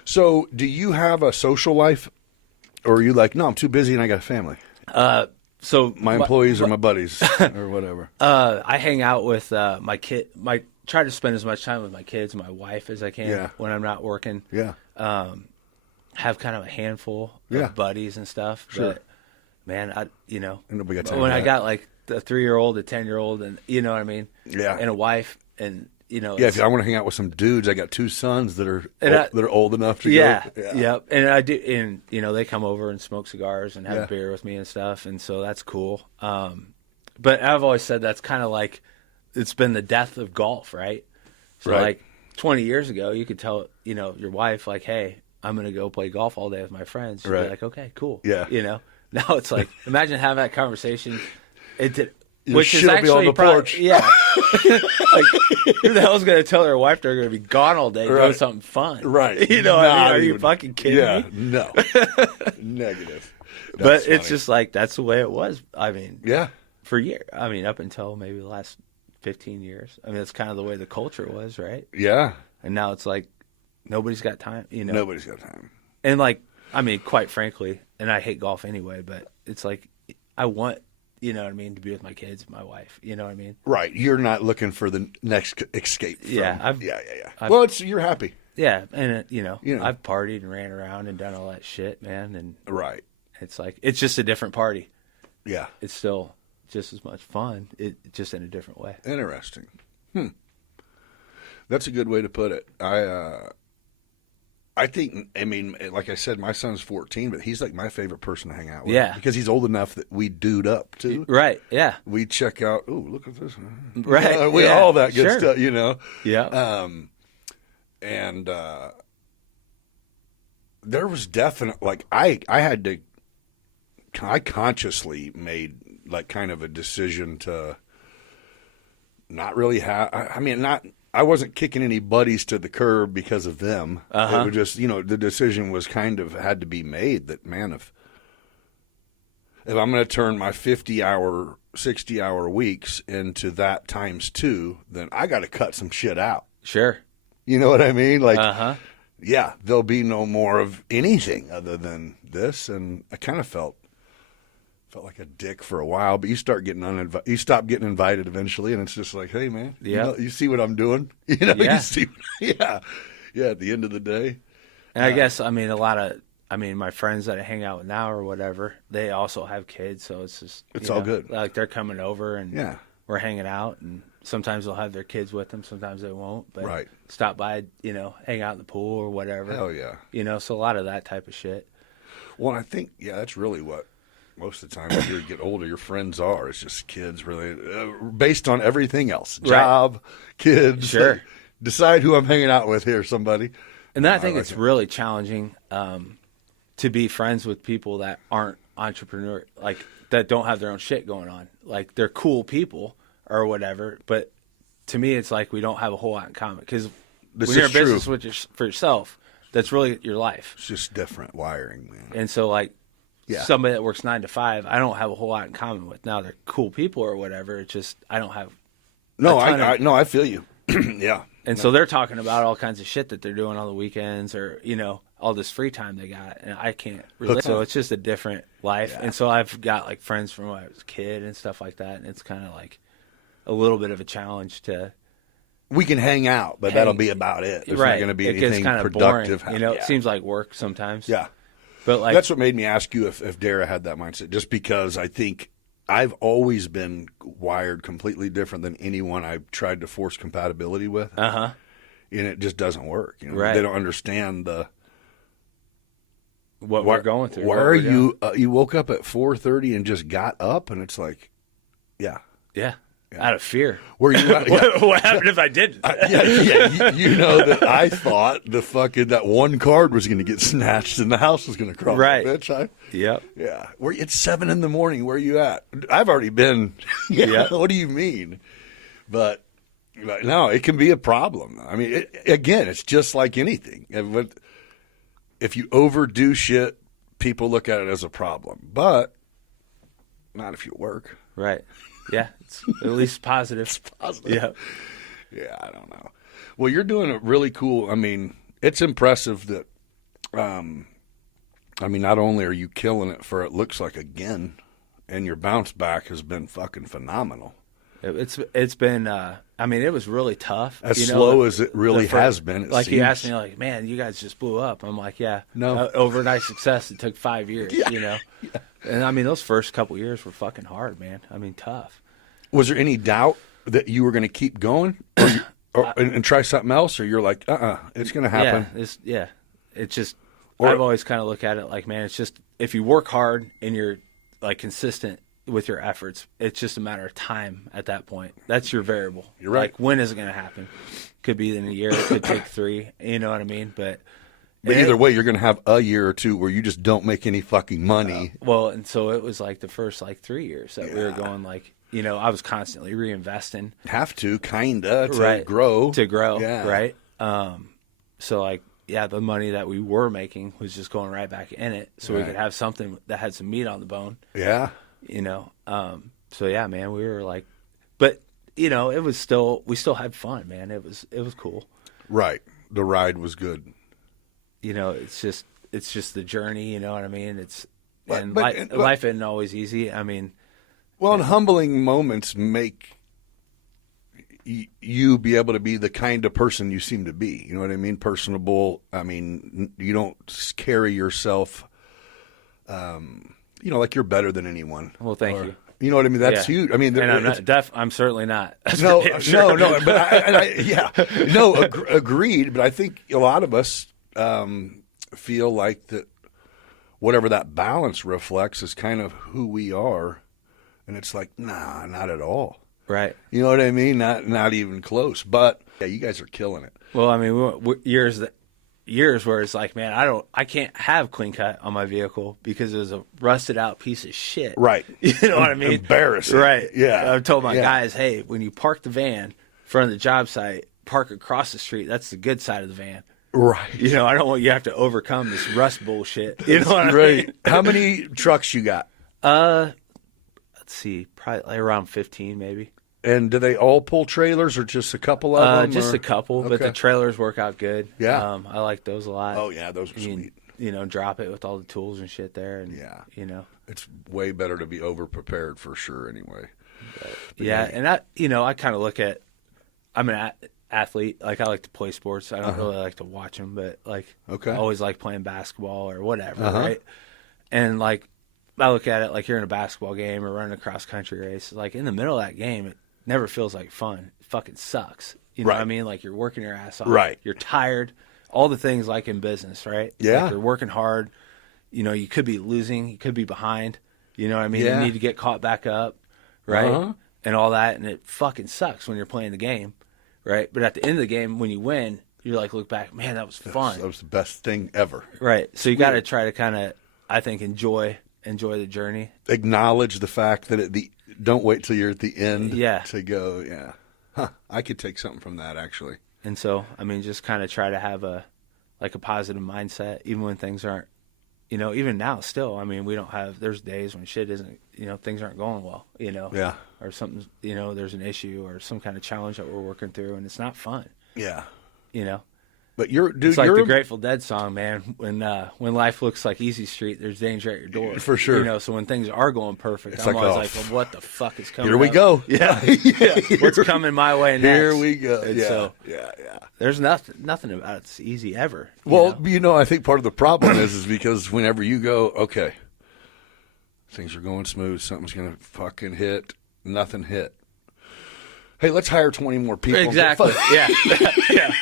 So do you have a social life, or are you like, no, I'm too busy and I got a family? So my employees are my buddies or whatever. I hang out with my kid. Try to spend as much time with my kids and my wife as I can when I'm not working. Yeah. Have kind of a handful of buddies and stuff. Sure. But man, Nobody got time when for I that. got like a 3-year-old, a 10-year-old, and you know what I mean? Yeah. And a wife, and Yeah, if I want to hang out with some dudes, I got 2 sons that are And that are old enough to yeah, go. yep. And I do, and they come over and smoke cigars and have Yeah. a beer with me and stuff, and so that's cool. But I've always said that's kind of like it's been the death of golf, right? So Right. like 20 years ago, you could tell your wife like, "Hey, I'm gonna go play golf all day with my friends." She'd Right. be like, "Okay, cool." Yeah. Now it's like imagine having that conversation. Your Which is shit'll be on actually the porch. Yeah. Like, who the hell's going to tell their wife they're going to be gone all day doing Right. something fun? Right. You know what I mean? Not Are you even- fucking kidding Yeah, me? no. Negative. But That's it's funny. just like, that's the way it was. I mean, Yeah. for years. I mean, up until maybe the last 15 years. I mean, that's kind of the way the culture was, right? Yeah. And now it's like, nobody's got time, Nobody's got time. And like, I mean, quite frankly, and I hate golf anyway, but it's like, I want, to be with my kids, my wife, you know what I mean? Right. You're not looking for the next escape. From, Yeah, yeah. Well, you're happy. Yeah, and know. I've partied and ran around and done all that shit, man, and Right. it's like it's just a different party. Yeah. It's still just as much fun, just in a different way. Interesting. That's a good way to put it. I think, I mean, like I said, my son's 14, but he's like my favorite person to hang out with. Yeah. Because he's old enough that we dude up too. Right? Yeah. We check out, oh, look at this. Right. All that good Sure. stuff, Yeah. And there was definite, like, I consciously made like kind of a decision to not really have, I wasn't kicking any buddies to the curb because of them. It was just, the decision was kind of had to be made that, man, if I'm going to turn my 50-hour, 60-hour weeks into that times 2, then I got to cut some shit out. Sure. You know what I mean? Like, yeah, there'll be no more of anything other than this. And I kind of felt like a dick for a while, but you start getting you stop getting invited eventually, and it's just like, hey, man, you see what I'm doing? Yeah. You see, yeah. At the end of the day, And I guess my friends that I hang out with now or whatever, they also have kids, so it's just It's all good. Like they're coming over and Yeah. we're hanging out, and sometimes they'll have their kids with them, sometimes they won't. But Right. stop by, hang out in the pool or whatever. hell yeah. So a lot of that type of shit. Well, I think, yeah, that's really what most of the time, as you get older, your friends are. It's just kids, really, based on everything else. Job, kids. Sure. Like, decide who I'm hanging out with here, somebody. And then I think it's really challenging to be friends with people that aren't entrepreneur, like that don't have their own shit going on. Like they're cool people or whatever, but to me, it's like we don't have a whole lot in common because when you're in business for yourself, that's really your life. It's just different wiring, man. And so, like, somebody that works 9 to 5, I don't have a whole lot in common with. Now they're cool people or whatever. It's just I don't have. I feel you. Yeah. And so they're talking about all kinds of shit that they're doing on the weekends, or all this free time they got, and I can't relate. So it's just a different life. Yeah. And so I've got like friends from when I was a kid and stuff like that, and it's kind of like a little bit of a challenge to. We can hang out, but that'll be about it. There's not going to be anything productive. Boring, it seems like work sometimes. Yeah. But like that's what made me ask you if Dara had that mindset, just because I think I've always been wired completely different than anyone I've tried to force compatibility with. Uh-huh. And it just doesn't work. Right. They don't understand what we're going through. Why are you you woke up at 4:30 and just got up, and it's like, yeah. Out of fear. Where you at? What happened if I didn't? You know that I thought that one card was going to get snatched and the house was going to crumble. Right. Bitch. Yep. Yeah. It's 7 a.m. Where are you at? I've already been. Yeah. What do you mean? But no, it can be a problem. I mean, it's just like anything. If you overdo shit, people look at it as a problem. But not if you work. Right. Yeah, it's at least positive. It's positive. Yeah. Yeah, I don't know. Well, you're doing it really cool. I mean, it's impressive that, not only are you killing it for it looks like again, and your bounce back has been fucking phenomenal. It's been, it was really tough. As slow as it really has been. Like you asked me, like, man, you guys just blew up. I'm like, yeah. No. Overnight success, it took 5 years, Yeah. And those first couple years were fucking hard, man. Tough. Was there any doubt that you were going to keep going and try something else? Or you're like, it's going to happen? Yeah, it's just, I've always kind of looked at it like, man, it's just, if you work hard and you're like consistent with your efforts, it's just a matter of time at that point. That's your variable. You're right. Like, when is it going to happen? Could be in a year, it could take 3, you know what I mean? But either way, you're going to have a year or two where you just don't make any fucking money. And so it was like the first 3 years that we were going like, I was constantly reinvesting. Have to, kinda, to grow. To grow, yeah. Right? So the money that we were making was just going right back in it, so we could have something that had some meat on the bone. Yeah. So yeah, man, we were like, but it was still, we still had fun, man. It was cool. Right. The ride was good. It's just the journey, you know what I mean? Life isn't always easy. And humbling moments make you be able to be the kind of person you seem to be. You know what I mean? Personable. You don't carry yourself, like you're better than anyone. Well, thank you. You know what I mean? That's huge. And I'm certainly not. No, but agreed. But I think a lot of us feel like that whatever that balance reflects is kind of who we are, and it's like, nah, not at all. Right. You know what I mean? Not even close. But yeah, you guys are killing it. Well, years where it's like, man, I can't have clean cut on my vehicle because it was a rusted out piece of shit. Right. You know what I mean? Embarrassing. Right. Yeah. I've told my guys, hey, when you park the van in front of the job site, park across the street. That's the good side of the van. Right. I don't want you to have to overcome this rust bullshit. You know what I mean? How many trucks you got? Let's see, probably around 15 maybe. And do they all pull trailers or just a couple of them? Just a couple, but the trailers work out good. Yeah. I like those a lot. Oh, yeah, those are sweet. Drop it with all the tools and shit there. And, It's way better to be over-prepared for sure anyway. But and I kind of look at, I'm an athlete. Like, I like to play sports. I don't really like to watch them, but, I always like playing basketball or whatever, right? And, I look at it like you're in a basketball game or running a cross-country race. Like, in the middle of that game, it never feels like fun. It fucking sucks. You know what I mean? Like, you're working your ass off. Right. You're tired. All the things like in business, right? Yeah. Like, you're working hard. You could be losing. You could be behind. You know what I mean? Yeah. You need to get caught back up, right? Uh-huh. And all that, and it fucking sucks when you're playing the game, right? But at the end of the game, when you win, you're like, look back, man, that was fun. That was the best thing ever. Right. So you got to try to kind of, I think, enjoy the journey. Acknowledge the fact that don't wait till you're at the end Yeah. to go, yeah. Huh, I could take something from that, actually. And so, I mean, just kind of try to have a positive mindset, even when things aren't, even now still, I mean, there's days when shit isn't, things aren't going well, Yeah. or something, there's an issue or some kind of challenge that we're working through, and it's not fun, Yeah. But Dude, it's like you're the Grateful Dead song, man. When life looks like easy street, there's danger at your door. For sure. So when things are going perfect, It's I'm like, always oh, like, well, what the fuck is coming? Here we up? go. Yeah. What's coming my way next? Here we go. And Yeah. so yeah. there's nothing about it's easy ever. Well, I think part of the problem is because whenever you go, okay, things are going smooth, something's going to fucking hit, nothing hit. Hey, let's hire 20 more people. Exactly. Yeah. Yeah.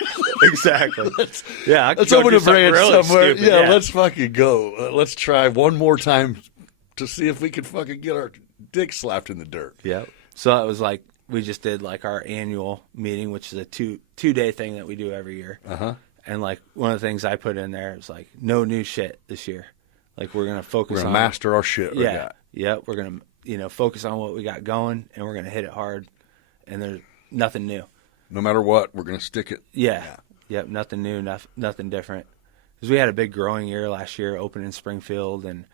Exactly. Let's go open do a branch something really somewhere. stupid, Yeah, let's fucking go. Let's try one more time to see if we can fucking get our dick slapped in the dirt. Yeah. So it was like we just did like our annual meeting, which is a two-day thing that we do every year. Uh-huh. And like one of the things I put in there is like no new shit this year. Like we're gonna focus. We're on gonna master our shit. we Yeah. got. Yeah. We're gonna focus on what we got going, and we're gonna hit it hard. And there's nothing new. No matter what, we're gonna stick it. Yeah. Yep. Nothing new. Nothing different. Because we had a big growing year last year, open in Springfield, and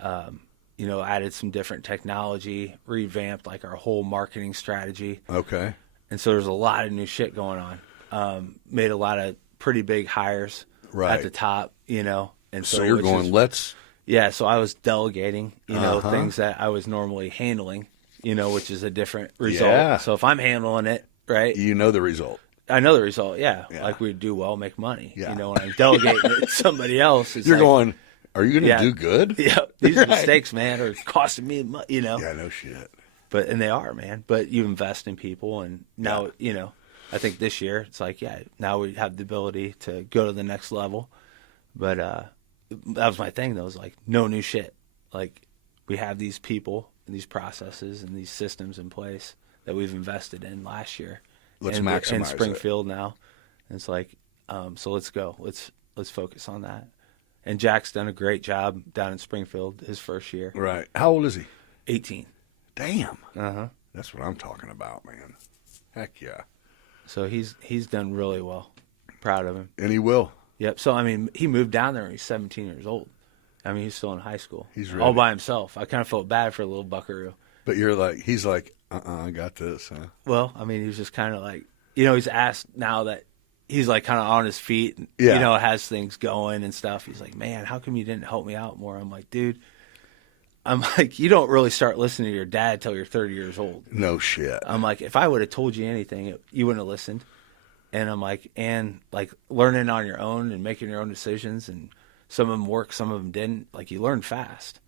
added some different technology, revamped like our whole marketing strategy. Okay. And so there's a lot of new shit going on. Made a lot of pretty big hires Right. at the top, And So you're which going, is- let's. Yeah, so I was delegating, Uh-huh. things that I was normally handling, which is a different result. Yeah. So if I'm handling it, right, You know the result. I know the result. Yeah, Yeah. like we do well, make money. Yeah. When I'm delegating it to somebody else, it's You're like, going, are you going to Yeah. do good? yeah, these Right. mistakes, man, are costing me, Yeah, no shit. and they are, man. But you invest in people, and now, I think this year it's like, yeah, now we have the ability to go to the next level. But that was my thing, though. Is like no new shit. Like we have these people and these processes and these systems in place that we've invested in last year. Let's and we're maximize in it. Springfield now. And it's like, so let's go. Let's focus on that. And Jack's done a great job down in Springfield his first year. Right. How old is he? 18. Damn. Uh-huh. That's what I'm talking about, man. Heck yeah. So he's done really well. Proud of him. And he will. Yep. So I mean, he moved down there when he's 17 years old. I mean, he's still in high school. He's all ready. by himself. I kind of felt bad for a little buckaroo. But he's like, I got this, huh? Well, I mean, he was just kind of like, he's asked now that he's like kind of on his feet, and, Yeah. has things going and stuff. He's like, man, how come you didn't help me out more? I'm like, dude, you don't really start listening to your dad till you're 30 years old. No shit. I'm like, if I would have told you anything, you wouldn't have listened. And I'm like, and like learning on your own and making your own decisions, and some of them work, some of them didn't. Like you learn fast.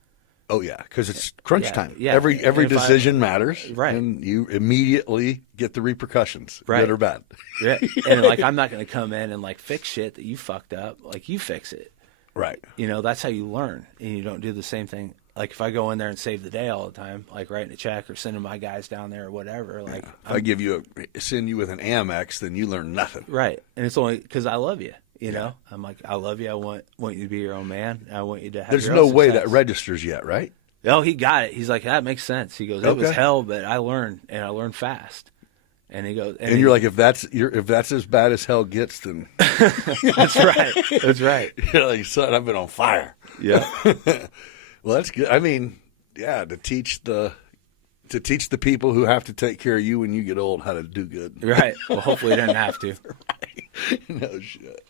Oh yeah, because it's crunch Yeah, time. yeah. Every And if decision matters, Right. And you immediately get the repercussions, Right. good or bad. Yeah. And like, I'm not going to come in and like fix shit that you fucked up. Like you fix it. Right. That's how you learn, and you don't do the same thing. Like if I go in there and save the day all the time, like writing a check or sending my guys down there or whatever, like If I give you send you with an Amex, then you learn nothing. right. And it's only because I love you. I'm like, I love you. I want you to be your own man. I want you to have. There's your no own way success. that registers yet, right? Oh, he got it. He's like, that makes sense. He goes, it was Okay. hell, but I learned, and I learned fast. And he goes, And you're like, if that's as bad as hell gets, then that's right. That's right. you're like, son, I've been on fire. Yeah. Well, that's good. I mean, yeah, to teach the people who have to take care of you when you get old how to do good. Right. Well, hopefully, he didn't have to. No shit.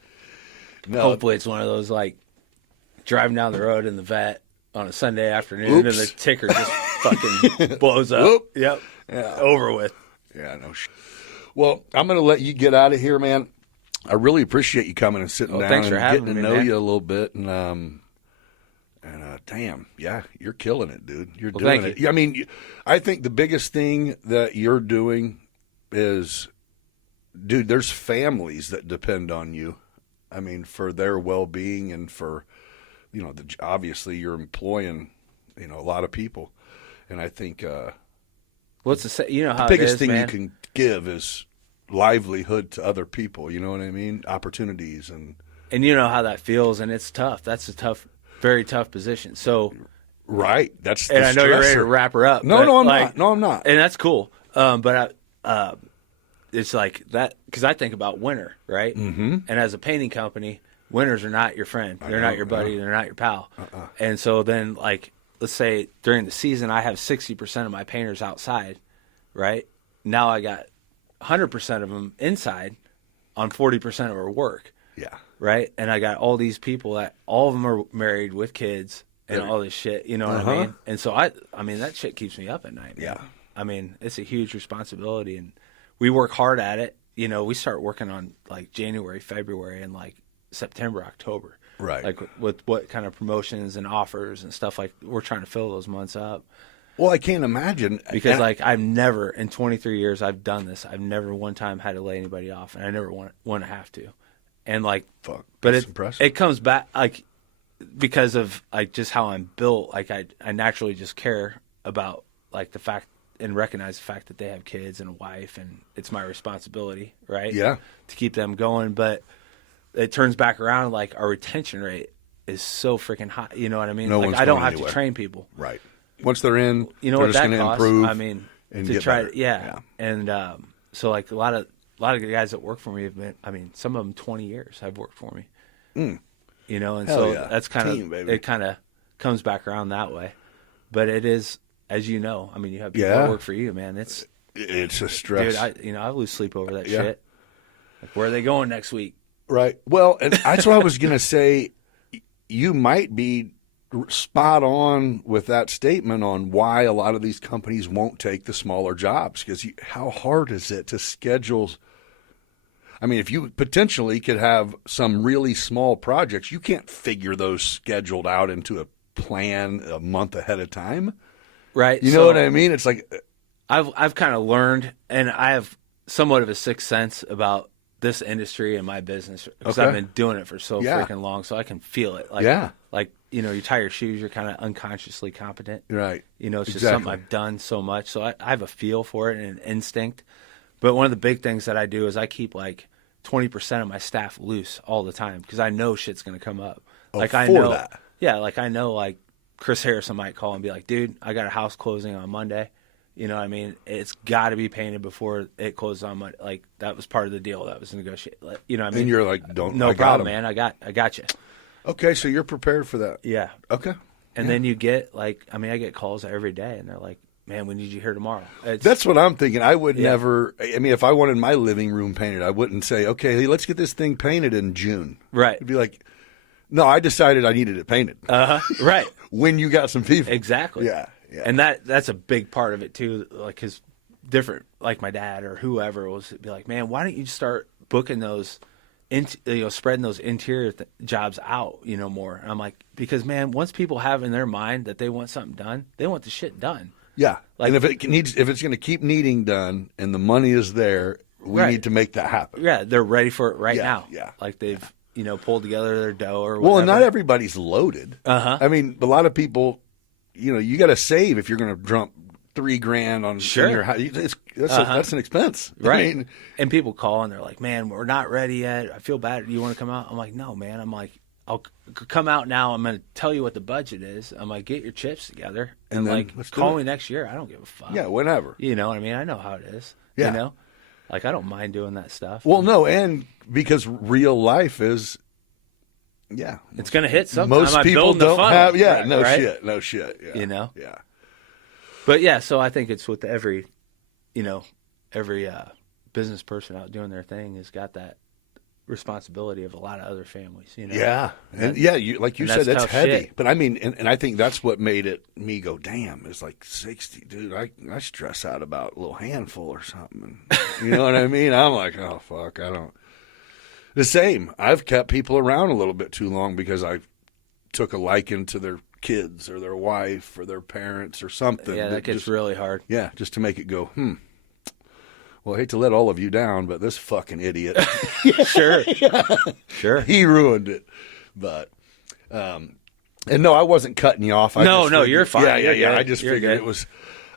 No. Hopefully, it's one of those like driving down the road in the vet on a Sunday afternoon, Oops. and the ticker just fucking blows up. Whoop. Yep. Yeah. Over with. Yeah, no shit. Well, I'm going to let you get out of here, man. I really appreciate you coming and sitting Well, down thanks and for having getting to me, know man. you a little bit. And damn, yeah, you're killing it, dude. You're Well, doing thank it. you. I mean, I think the biggest thing that you're doing is, dude, there's families that depend on you. I mean, for their well-being and for, obviously you're employing, a lot of people. And I think What's the how the biggest it is, thing man. you can give is livelihood to other people. You know what I mean? Opportunities and And you know how that feels, and it's tough. That's a tough, very tough position. So, right. That's the and I know you're ready to stressor. wrap her up. No, but, no, I'm like, not. No, I'm not. And that's cool. But it's like that because I think about winter, right? Mm-hmm. And as a painting company, winters are not your friend. They're not your buddy. They're not your pal. And so then, like, let's say during the season, I have 60% of my painters outside, right? Now I got 100% of them inside on 40% of our work. Yeah. Right? And I got all these people that all of them are married with kids and all this shit, you know what I mean? And so I mean, that shit keeps me up at night, man. Yeah. I mean, it's a huge responsibility and we work hard at it. You know, we start working on like January, February, and like September, October. Right. Like with what kind of promotions and offers and stuff, like we're trying to fill those months up. Well, I can't imagine. Because And- like I've never, in 23 years I've done this, I've never one time had to lay anybody off, and I never want to have to. And like, Fuck, but that's impressive. it comes back like because of like just how I'm built. Like I naturally just care about like the fact and recognize the fact that they have kids and a wife, and it's my responsibility, right? Yeah. To keep them going. But it turns back around, like our retention rate is so freaking high. You know what I mean? No Like one's I don't going have anywhere. to train people. Right. Once they're in, You know they're what just that going to costs? improve. I mean, and to get try, better. yeah. And so like a lot of the guys that work for me have been. I mean, some of them 20 years have worked for me. You know, and Hell so yeah. that's kind Team, of baby. it. Kind of comes back around that way. But it is, as you know, I mean, you have people Yeah. that work for you, man. It's It's a stress. dude. I lose sleep over that Yeah. shit. Like, where are they going next week? Right. Well, and that's what I was going to say. You might be spot on with that statement on why a lot of these companies won't take the smaller jobs, because how hard is it to schedule? I mean, if you potentially could have some really small projects, you can't figure those scheduled out into a plan a month ahead of time. Right. You know what I mean? It's like, I've kind of learned, and I have somewhat of a sixth sense about this industry and my business because Okay. I've been doing it for so Yeah. freaking long, so I can feel it. Like, Yeah. like you tie your shoes, you're kind of unconsciously competent. right. You know, it's just Exactly. something I've done so much, so I have a feel for it and an instinct. But one of the big things that I do is I keep like 20% of my staff loose all the time because I know shit's going to come up. Like I for know, that. yeah, like I know, like Chris Harrison might call and be like, "Dude, I got a house closing on Monday." You know what I mean? It's got to be painted before it closes on Monday. Like that was part of the deal that was negotiated. Like, you know what I mean? And you're like, no I got problem, 'em. man. I got you. Okay, so you're prepared for that. Yeah. Okay. And then you get like, I mean, I get calls every day, and they're like, "Man, we need you here tomorrow." That's what I'm thinking. I would Yeah. never. I mean, if I wanted my living room painted, I wouldn't say, "Okay, hey, let's get this thing painted in June." Right. It'd be like, "No, I decided I needed it painted." Right. When you got some people, Exactly. Yeah, yeah. And that's a big part of it too. Like his different, like my dad or whoever was be like, "Man, why don't you start booking those, spreading those interior jobs out, more?" And I'm like, because man, once people have in their mind that they want something done, they want the shit done. Yeah. Like- and if it's going to keep needing done, and the money is there, we Right. need to make that happen. Yeah, they're ready for it right Yeah, now. yeah, Like they've pulled together their dough or whatever. Well, and not everybody's loaded. Uh-huh. I mean, a lot of people, you got to save if you're going to dump $3,000 on Sure. your house. That's an expense, Right. I mean, And people call and they're like, "Man, we're not ready yet. I feel bad. Do you want to come out?" I'm like, "No, man." I'm like, "I'll come out now. I'm going to tell you what the budget is." I'm like, "Get your chips together and then like let's do call it. me next year. I don't give a fuck." yeah, whenever. You know what I mean? I know how it is. Yeah. Like I don't mind doing that stuff. Well, no, and because real life is, yeah, it's going to hit sometime. most I'm people building the don't funnel, have. Yeah, right, no right? shit, no shit. Yeah, yeah. But yeah, so I think it's with every business person out doing their thing has got that responsibility of a lot of other families. Yeah, and yeah, like you and said, that's that's tough heavy. shit. But I mean, and I think that's what made me go, damn. It's like 60, dude. I stress out about a little handful or something. You know what I mean? I'm like, oh fuck, I don't. The same. I've kept people around a little bit too long because I took a liking to their kids or their wife or their parents or something. Yeah, that gets just, really hard. yeah, just to make it go, Well, I hate to let all of you down, but this fucking idiot. Sure. Sure. He ruined it. But And no, I wasn't cutting you off. No, figured- you're fine. Yeah, You're yeah. good. I just You're figured good. it was,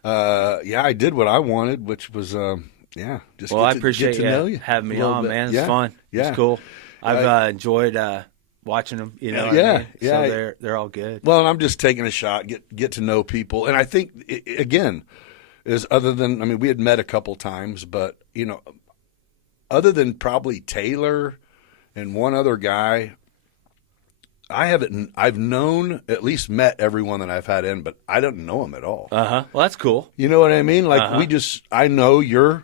I did what I wanted, which was, just Well, I get appreciate to know you having a me little on, bit. man. It's Yeah, fun. Yeah. It's cool. I've enjoyed watching them. You know, what Yeah, I mean? yeah. So they're all good. Well, and I'm just taking a shot, get to know people, and I think again is other than we had met a couple times, but other than probably Taylor and one other guy, I've known, at least met everyone that I've had in, but I don't know them at all. Well, that's cool. You know what I mean? Like I know you're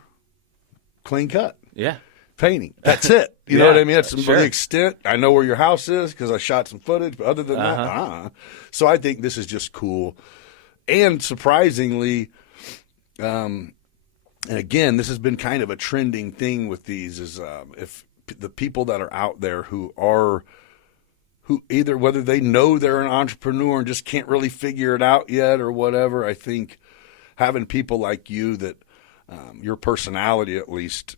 clean cut. Yeah. Painting. That's it. You know Yeah, what I mean? That's sure. the extent. I know where your house is because I shot some footage, but other than that, So I think this is just cool. And surprisingly, and again, this has been kind of a trending thing with these is if the people that are out there who either whether they know they're an entrepreneur and just can't really figure it out yet or whatever, I think having people like you that your personality at least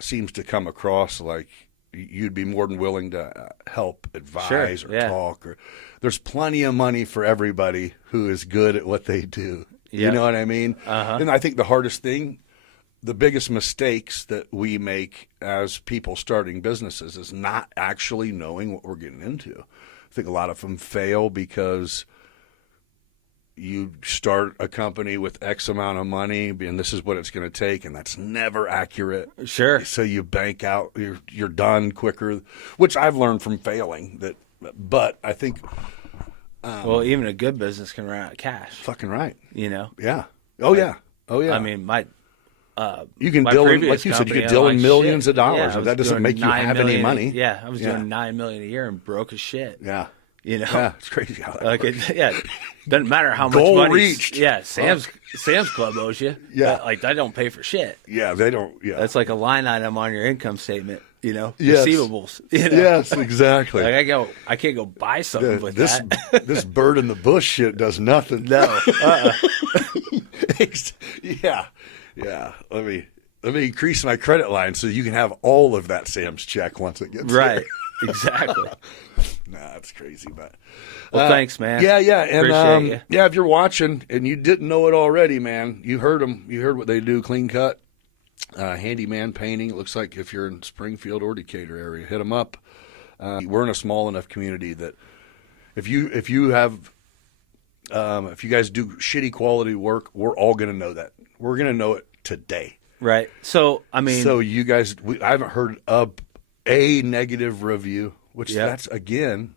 seems to come across like you'd be more than willing to help advise Sure, or yeah. talk. Or there's plenty of money for everybody who is good at what they do. You Yep. know what I mean? And I think the hardest thing, the biggest mistakes that we make as people starting businesses is not actually knowing what we're getting into. I think a lot of them fail because you start a company with X amount of money and this is what it's going to take, and that's never accurate. Sure. So you bank out, you're done quicker, which I've learned from failing. But I think Well, even a good business can run out of cash. fucking right. You know. Yeah. Oh yeah. Oh yeah. I mean, you can my deal in, previous like you said, you company, could deal I'm in like, millions shit. of dollars. Yeah, I but was that doesn't doing make you $9 have any million money. Yeah, I was Yeah. doing $9 million a year and broke as shit. Yeah. You know. Yeah. It's crazy how that Like works. doesn't matter how Goal much money. reached. Yeah, Sam's Club owes you. Yeah. But, like that don't pay for shit. Yeah. They don't. Yeah. That's like a line item on your income statement. You know, Yes. receivables. You know? Yes. Exactly. Like I can't go buy something with this that. this bird in the bush shit does nothing. No. Yeah. Yeah. Let me increase my credit line so you can have all of that Sam's check once it gets Right. there. Exactly. Nah, that's crazy, but Well, thanks, man. yeah, and Appreciate you. yeah, if you're watching and you didn't know it already, man, you heard them. You heard what they do, clean cut, handyman painting. It looks like if you're in Springfield or Decatur area, hit them up. We're in a small enough community that if you guys do shitty quality work, we're all going to know that. We're going to know it today. Right. So I mean, So you guys, I haven't heard a negative review, which Yep. that's again,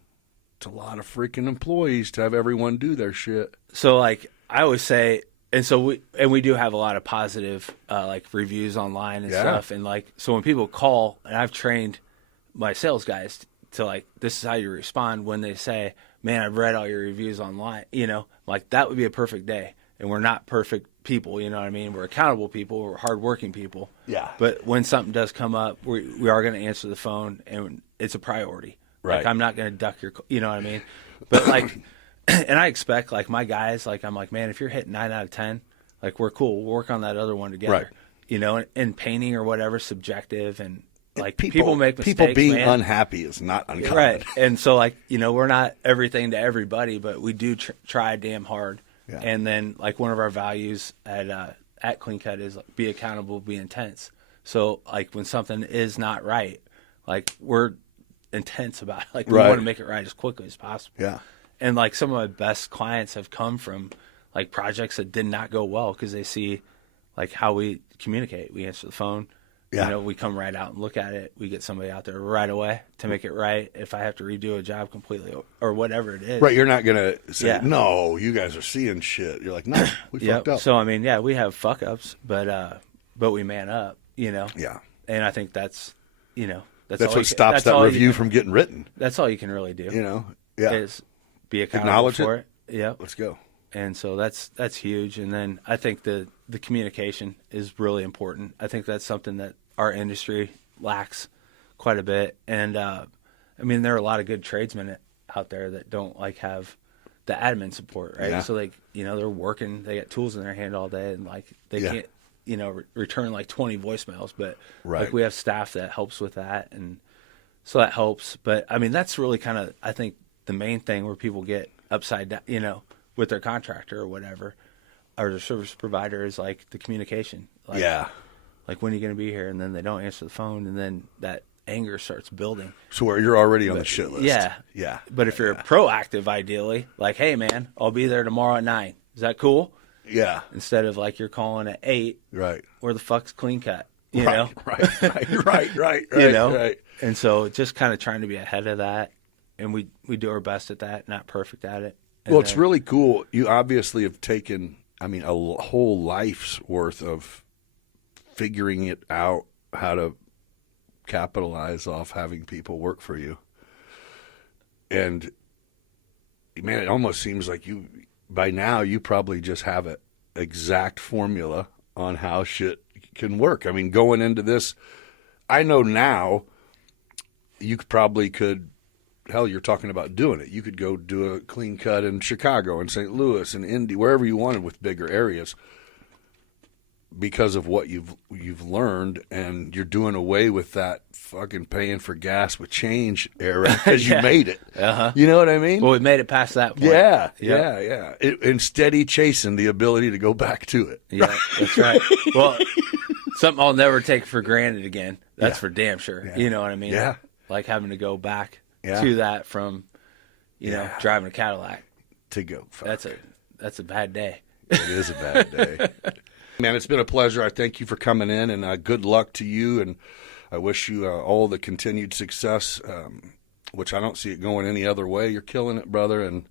it's a lot of freaking employees to have everyone do their shit. so like I always say, and so we do have a lot of positive like reviews online and Yeah. stuff, and like so when people call, and I've trained my sales guys to like this is how you respond when they say, "Man, I've read all your reviews online." You know, like that would be a perfect day, and we're not perfect people. You know what I mean? We're accountable people. We're hardworking people. Yeah. But when something does come up, we are going to answer the phone, and it's a priority. Right. Like I'm not going to duck your. You know what I mean? But like. And I expect, like, my guys, like, I'm like, man, if you're hitting 9 out of 10, like, we're cool. We'll work on that other one together. Right. You know, and painting or whatever, subjective. And, like, People people make mistakes, People being man. unhappy is not uncommon. Right. And so, like, you know, we're not everything to everybody, but we do try damn hard. Yeah. And then, like, one of our values at Clean Cut is like, be accountable, be intense. So, like, when something is not right, like, we're intense about it. Like, we Right. want to make it right as quickly as possible. Yeah. And like some of my best clients have come from like projects that did not go well because they see like how we communicate. We answer the phone. Yeah. You know, we come right out and look at it. We get somebody out there right away to make it right. If I have to redo a job completely or whatever it is. Right. You're not going to say, Yeah. no, you guys are seeing shit. You're like, no, we Yep. fucked up. So I mean, yeah, we have fuck ups, but we man up. You know. yeah. And I think that's That's all what stops that all you review can- from getting written. That's all you can really do. You know? Yeah. Is be accountable Acknowledge for it. it. Yep. Let's go. And so that's huge. And then I think the communication is really important. I think that's something that our industry lacks quite a bit. And I mean, there are a lot of good tradesmen out there that don't like have the admin support, right? Yeah. So like, they're working, they got tools in their hand all day, and like they Yeah. can't, return like 20 voicemails, but Right. like we have staff that helps with that, and so that helps. But I mean, that's really kind of, I think, the main thing where people get upside down, you know, with their contractor or whatever, or their service provider, is like the communication. Like, like, when are you going to be here? And then they don't answer the phone, and then that anger starts building. So where you're already on the shit list. Yeah. But if you're proactive, ideally, like, hey, man, I'll be there tomorrow at 9. Is that cool? Yeah. Instead of like you're calling at 8. Right. Where the fuck's Clean Cut? You know? Right. You know? Right. And so just kind of trying to be ahead of that. And we do our best at that, not perfect at it. And well, it's really cool. You obviously have taken, I mean, a whole life's worth of figuring it out, how to capitalize off having people work for you. And, man, it almost seems like by now you probably just have an exact formula on how shit can work. I mean, going into this, I know now you could, hell, you're talking about doing it. You could go do a Clean Cut in Chicago and St. Louis and Indy, wherever you wanted with bigger areas, because of what you've learned, and you're doing away with that fucking paying for gas with change era because you made it. You know what I mean? Well, we made it past that point. Yeah. And steady chasing the ability to go back to it. Yeah, that's right. Well, something I'll never take for granted again. That's for damn sure. Yeah. You know what I mean? Yeah. Like having to go back to that from, you know, driving a Cadillac. To go. That's a bad day. It is a bad day. Man, it's been a pleasure. I thank you for coming in, and good luck to you. And I wish you all the continued success, which I don't see it going any other way. You're killing it, brother, and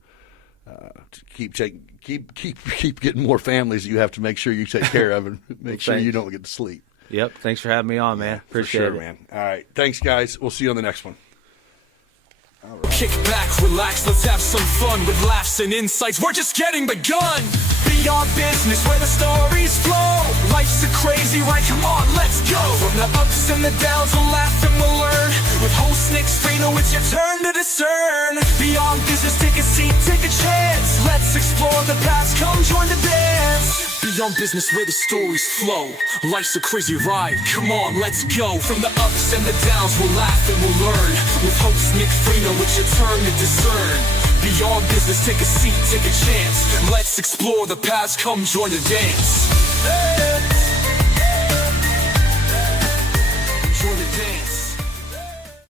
keep getting more families that you have to make sure you take care of, and make sure you don't get to sleep. Yep. Thanks for having me on, man. Appreciate it, man. All right. Thanks, guys. We'll see you on the next one. Kick back, relax, let's have some fun with laughs and insights. We're just getting begun. Beyond business, where the stories flow. Life's a crazy ride, come on, let's go. From the ups and the downs, we'll laugh and we'll learn. With host Nick Freno, it's your turn to discern. Beyond business, take a seat, take a chance. Let's explore the past, come join the dance. Beyond business, where the stories flow. Life's a crazy ride, come on, let's go. From the ups and the downs, we'll laugh and we'll learn. With host Nick Freno, it's your turn to discern. Beyond business, take a seat, take a chance. Let's explore the past, come join the dance. Hey.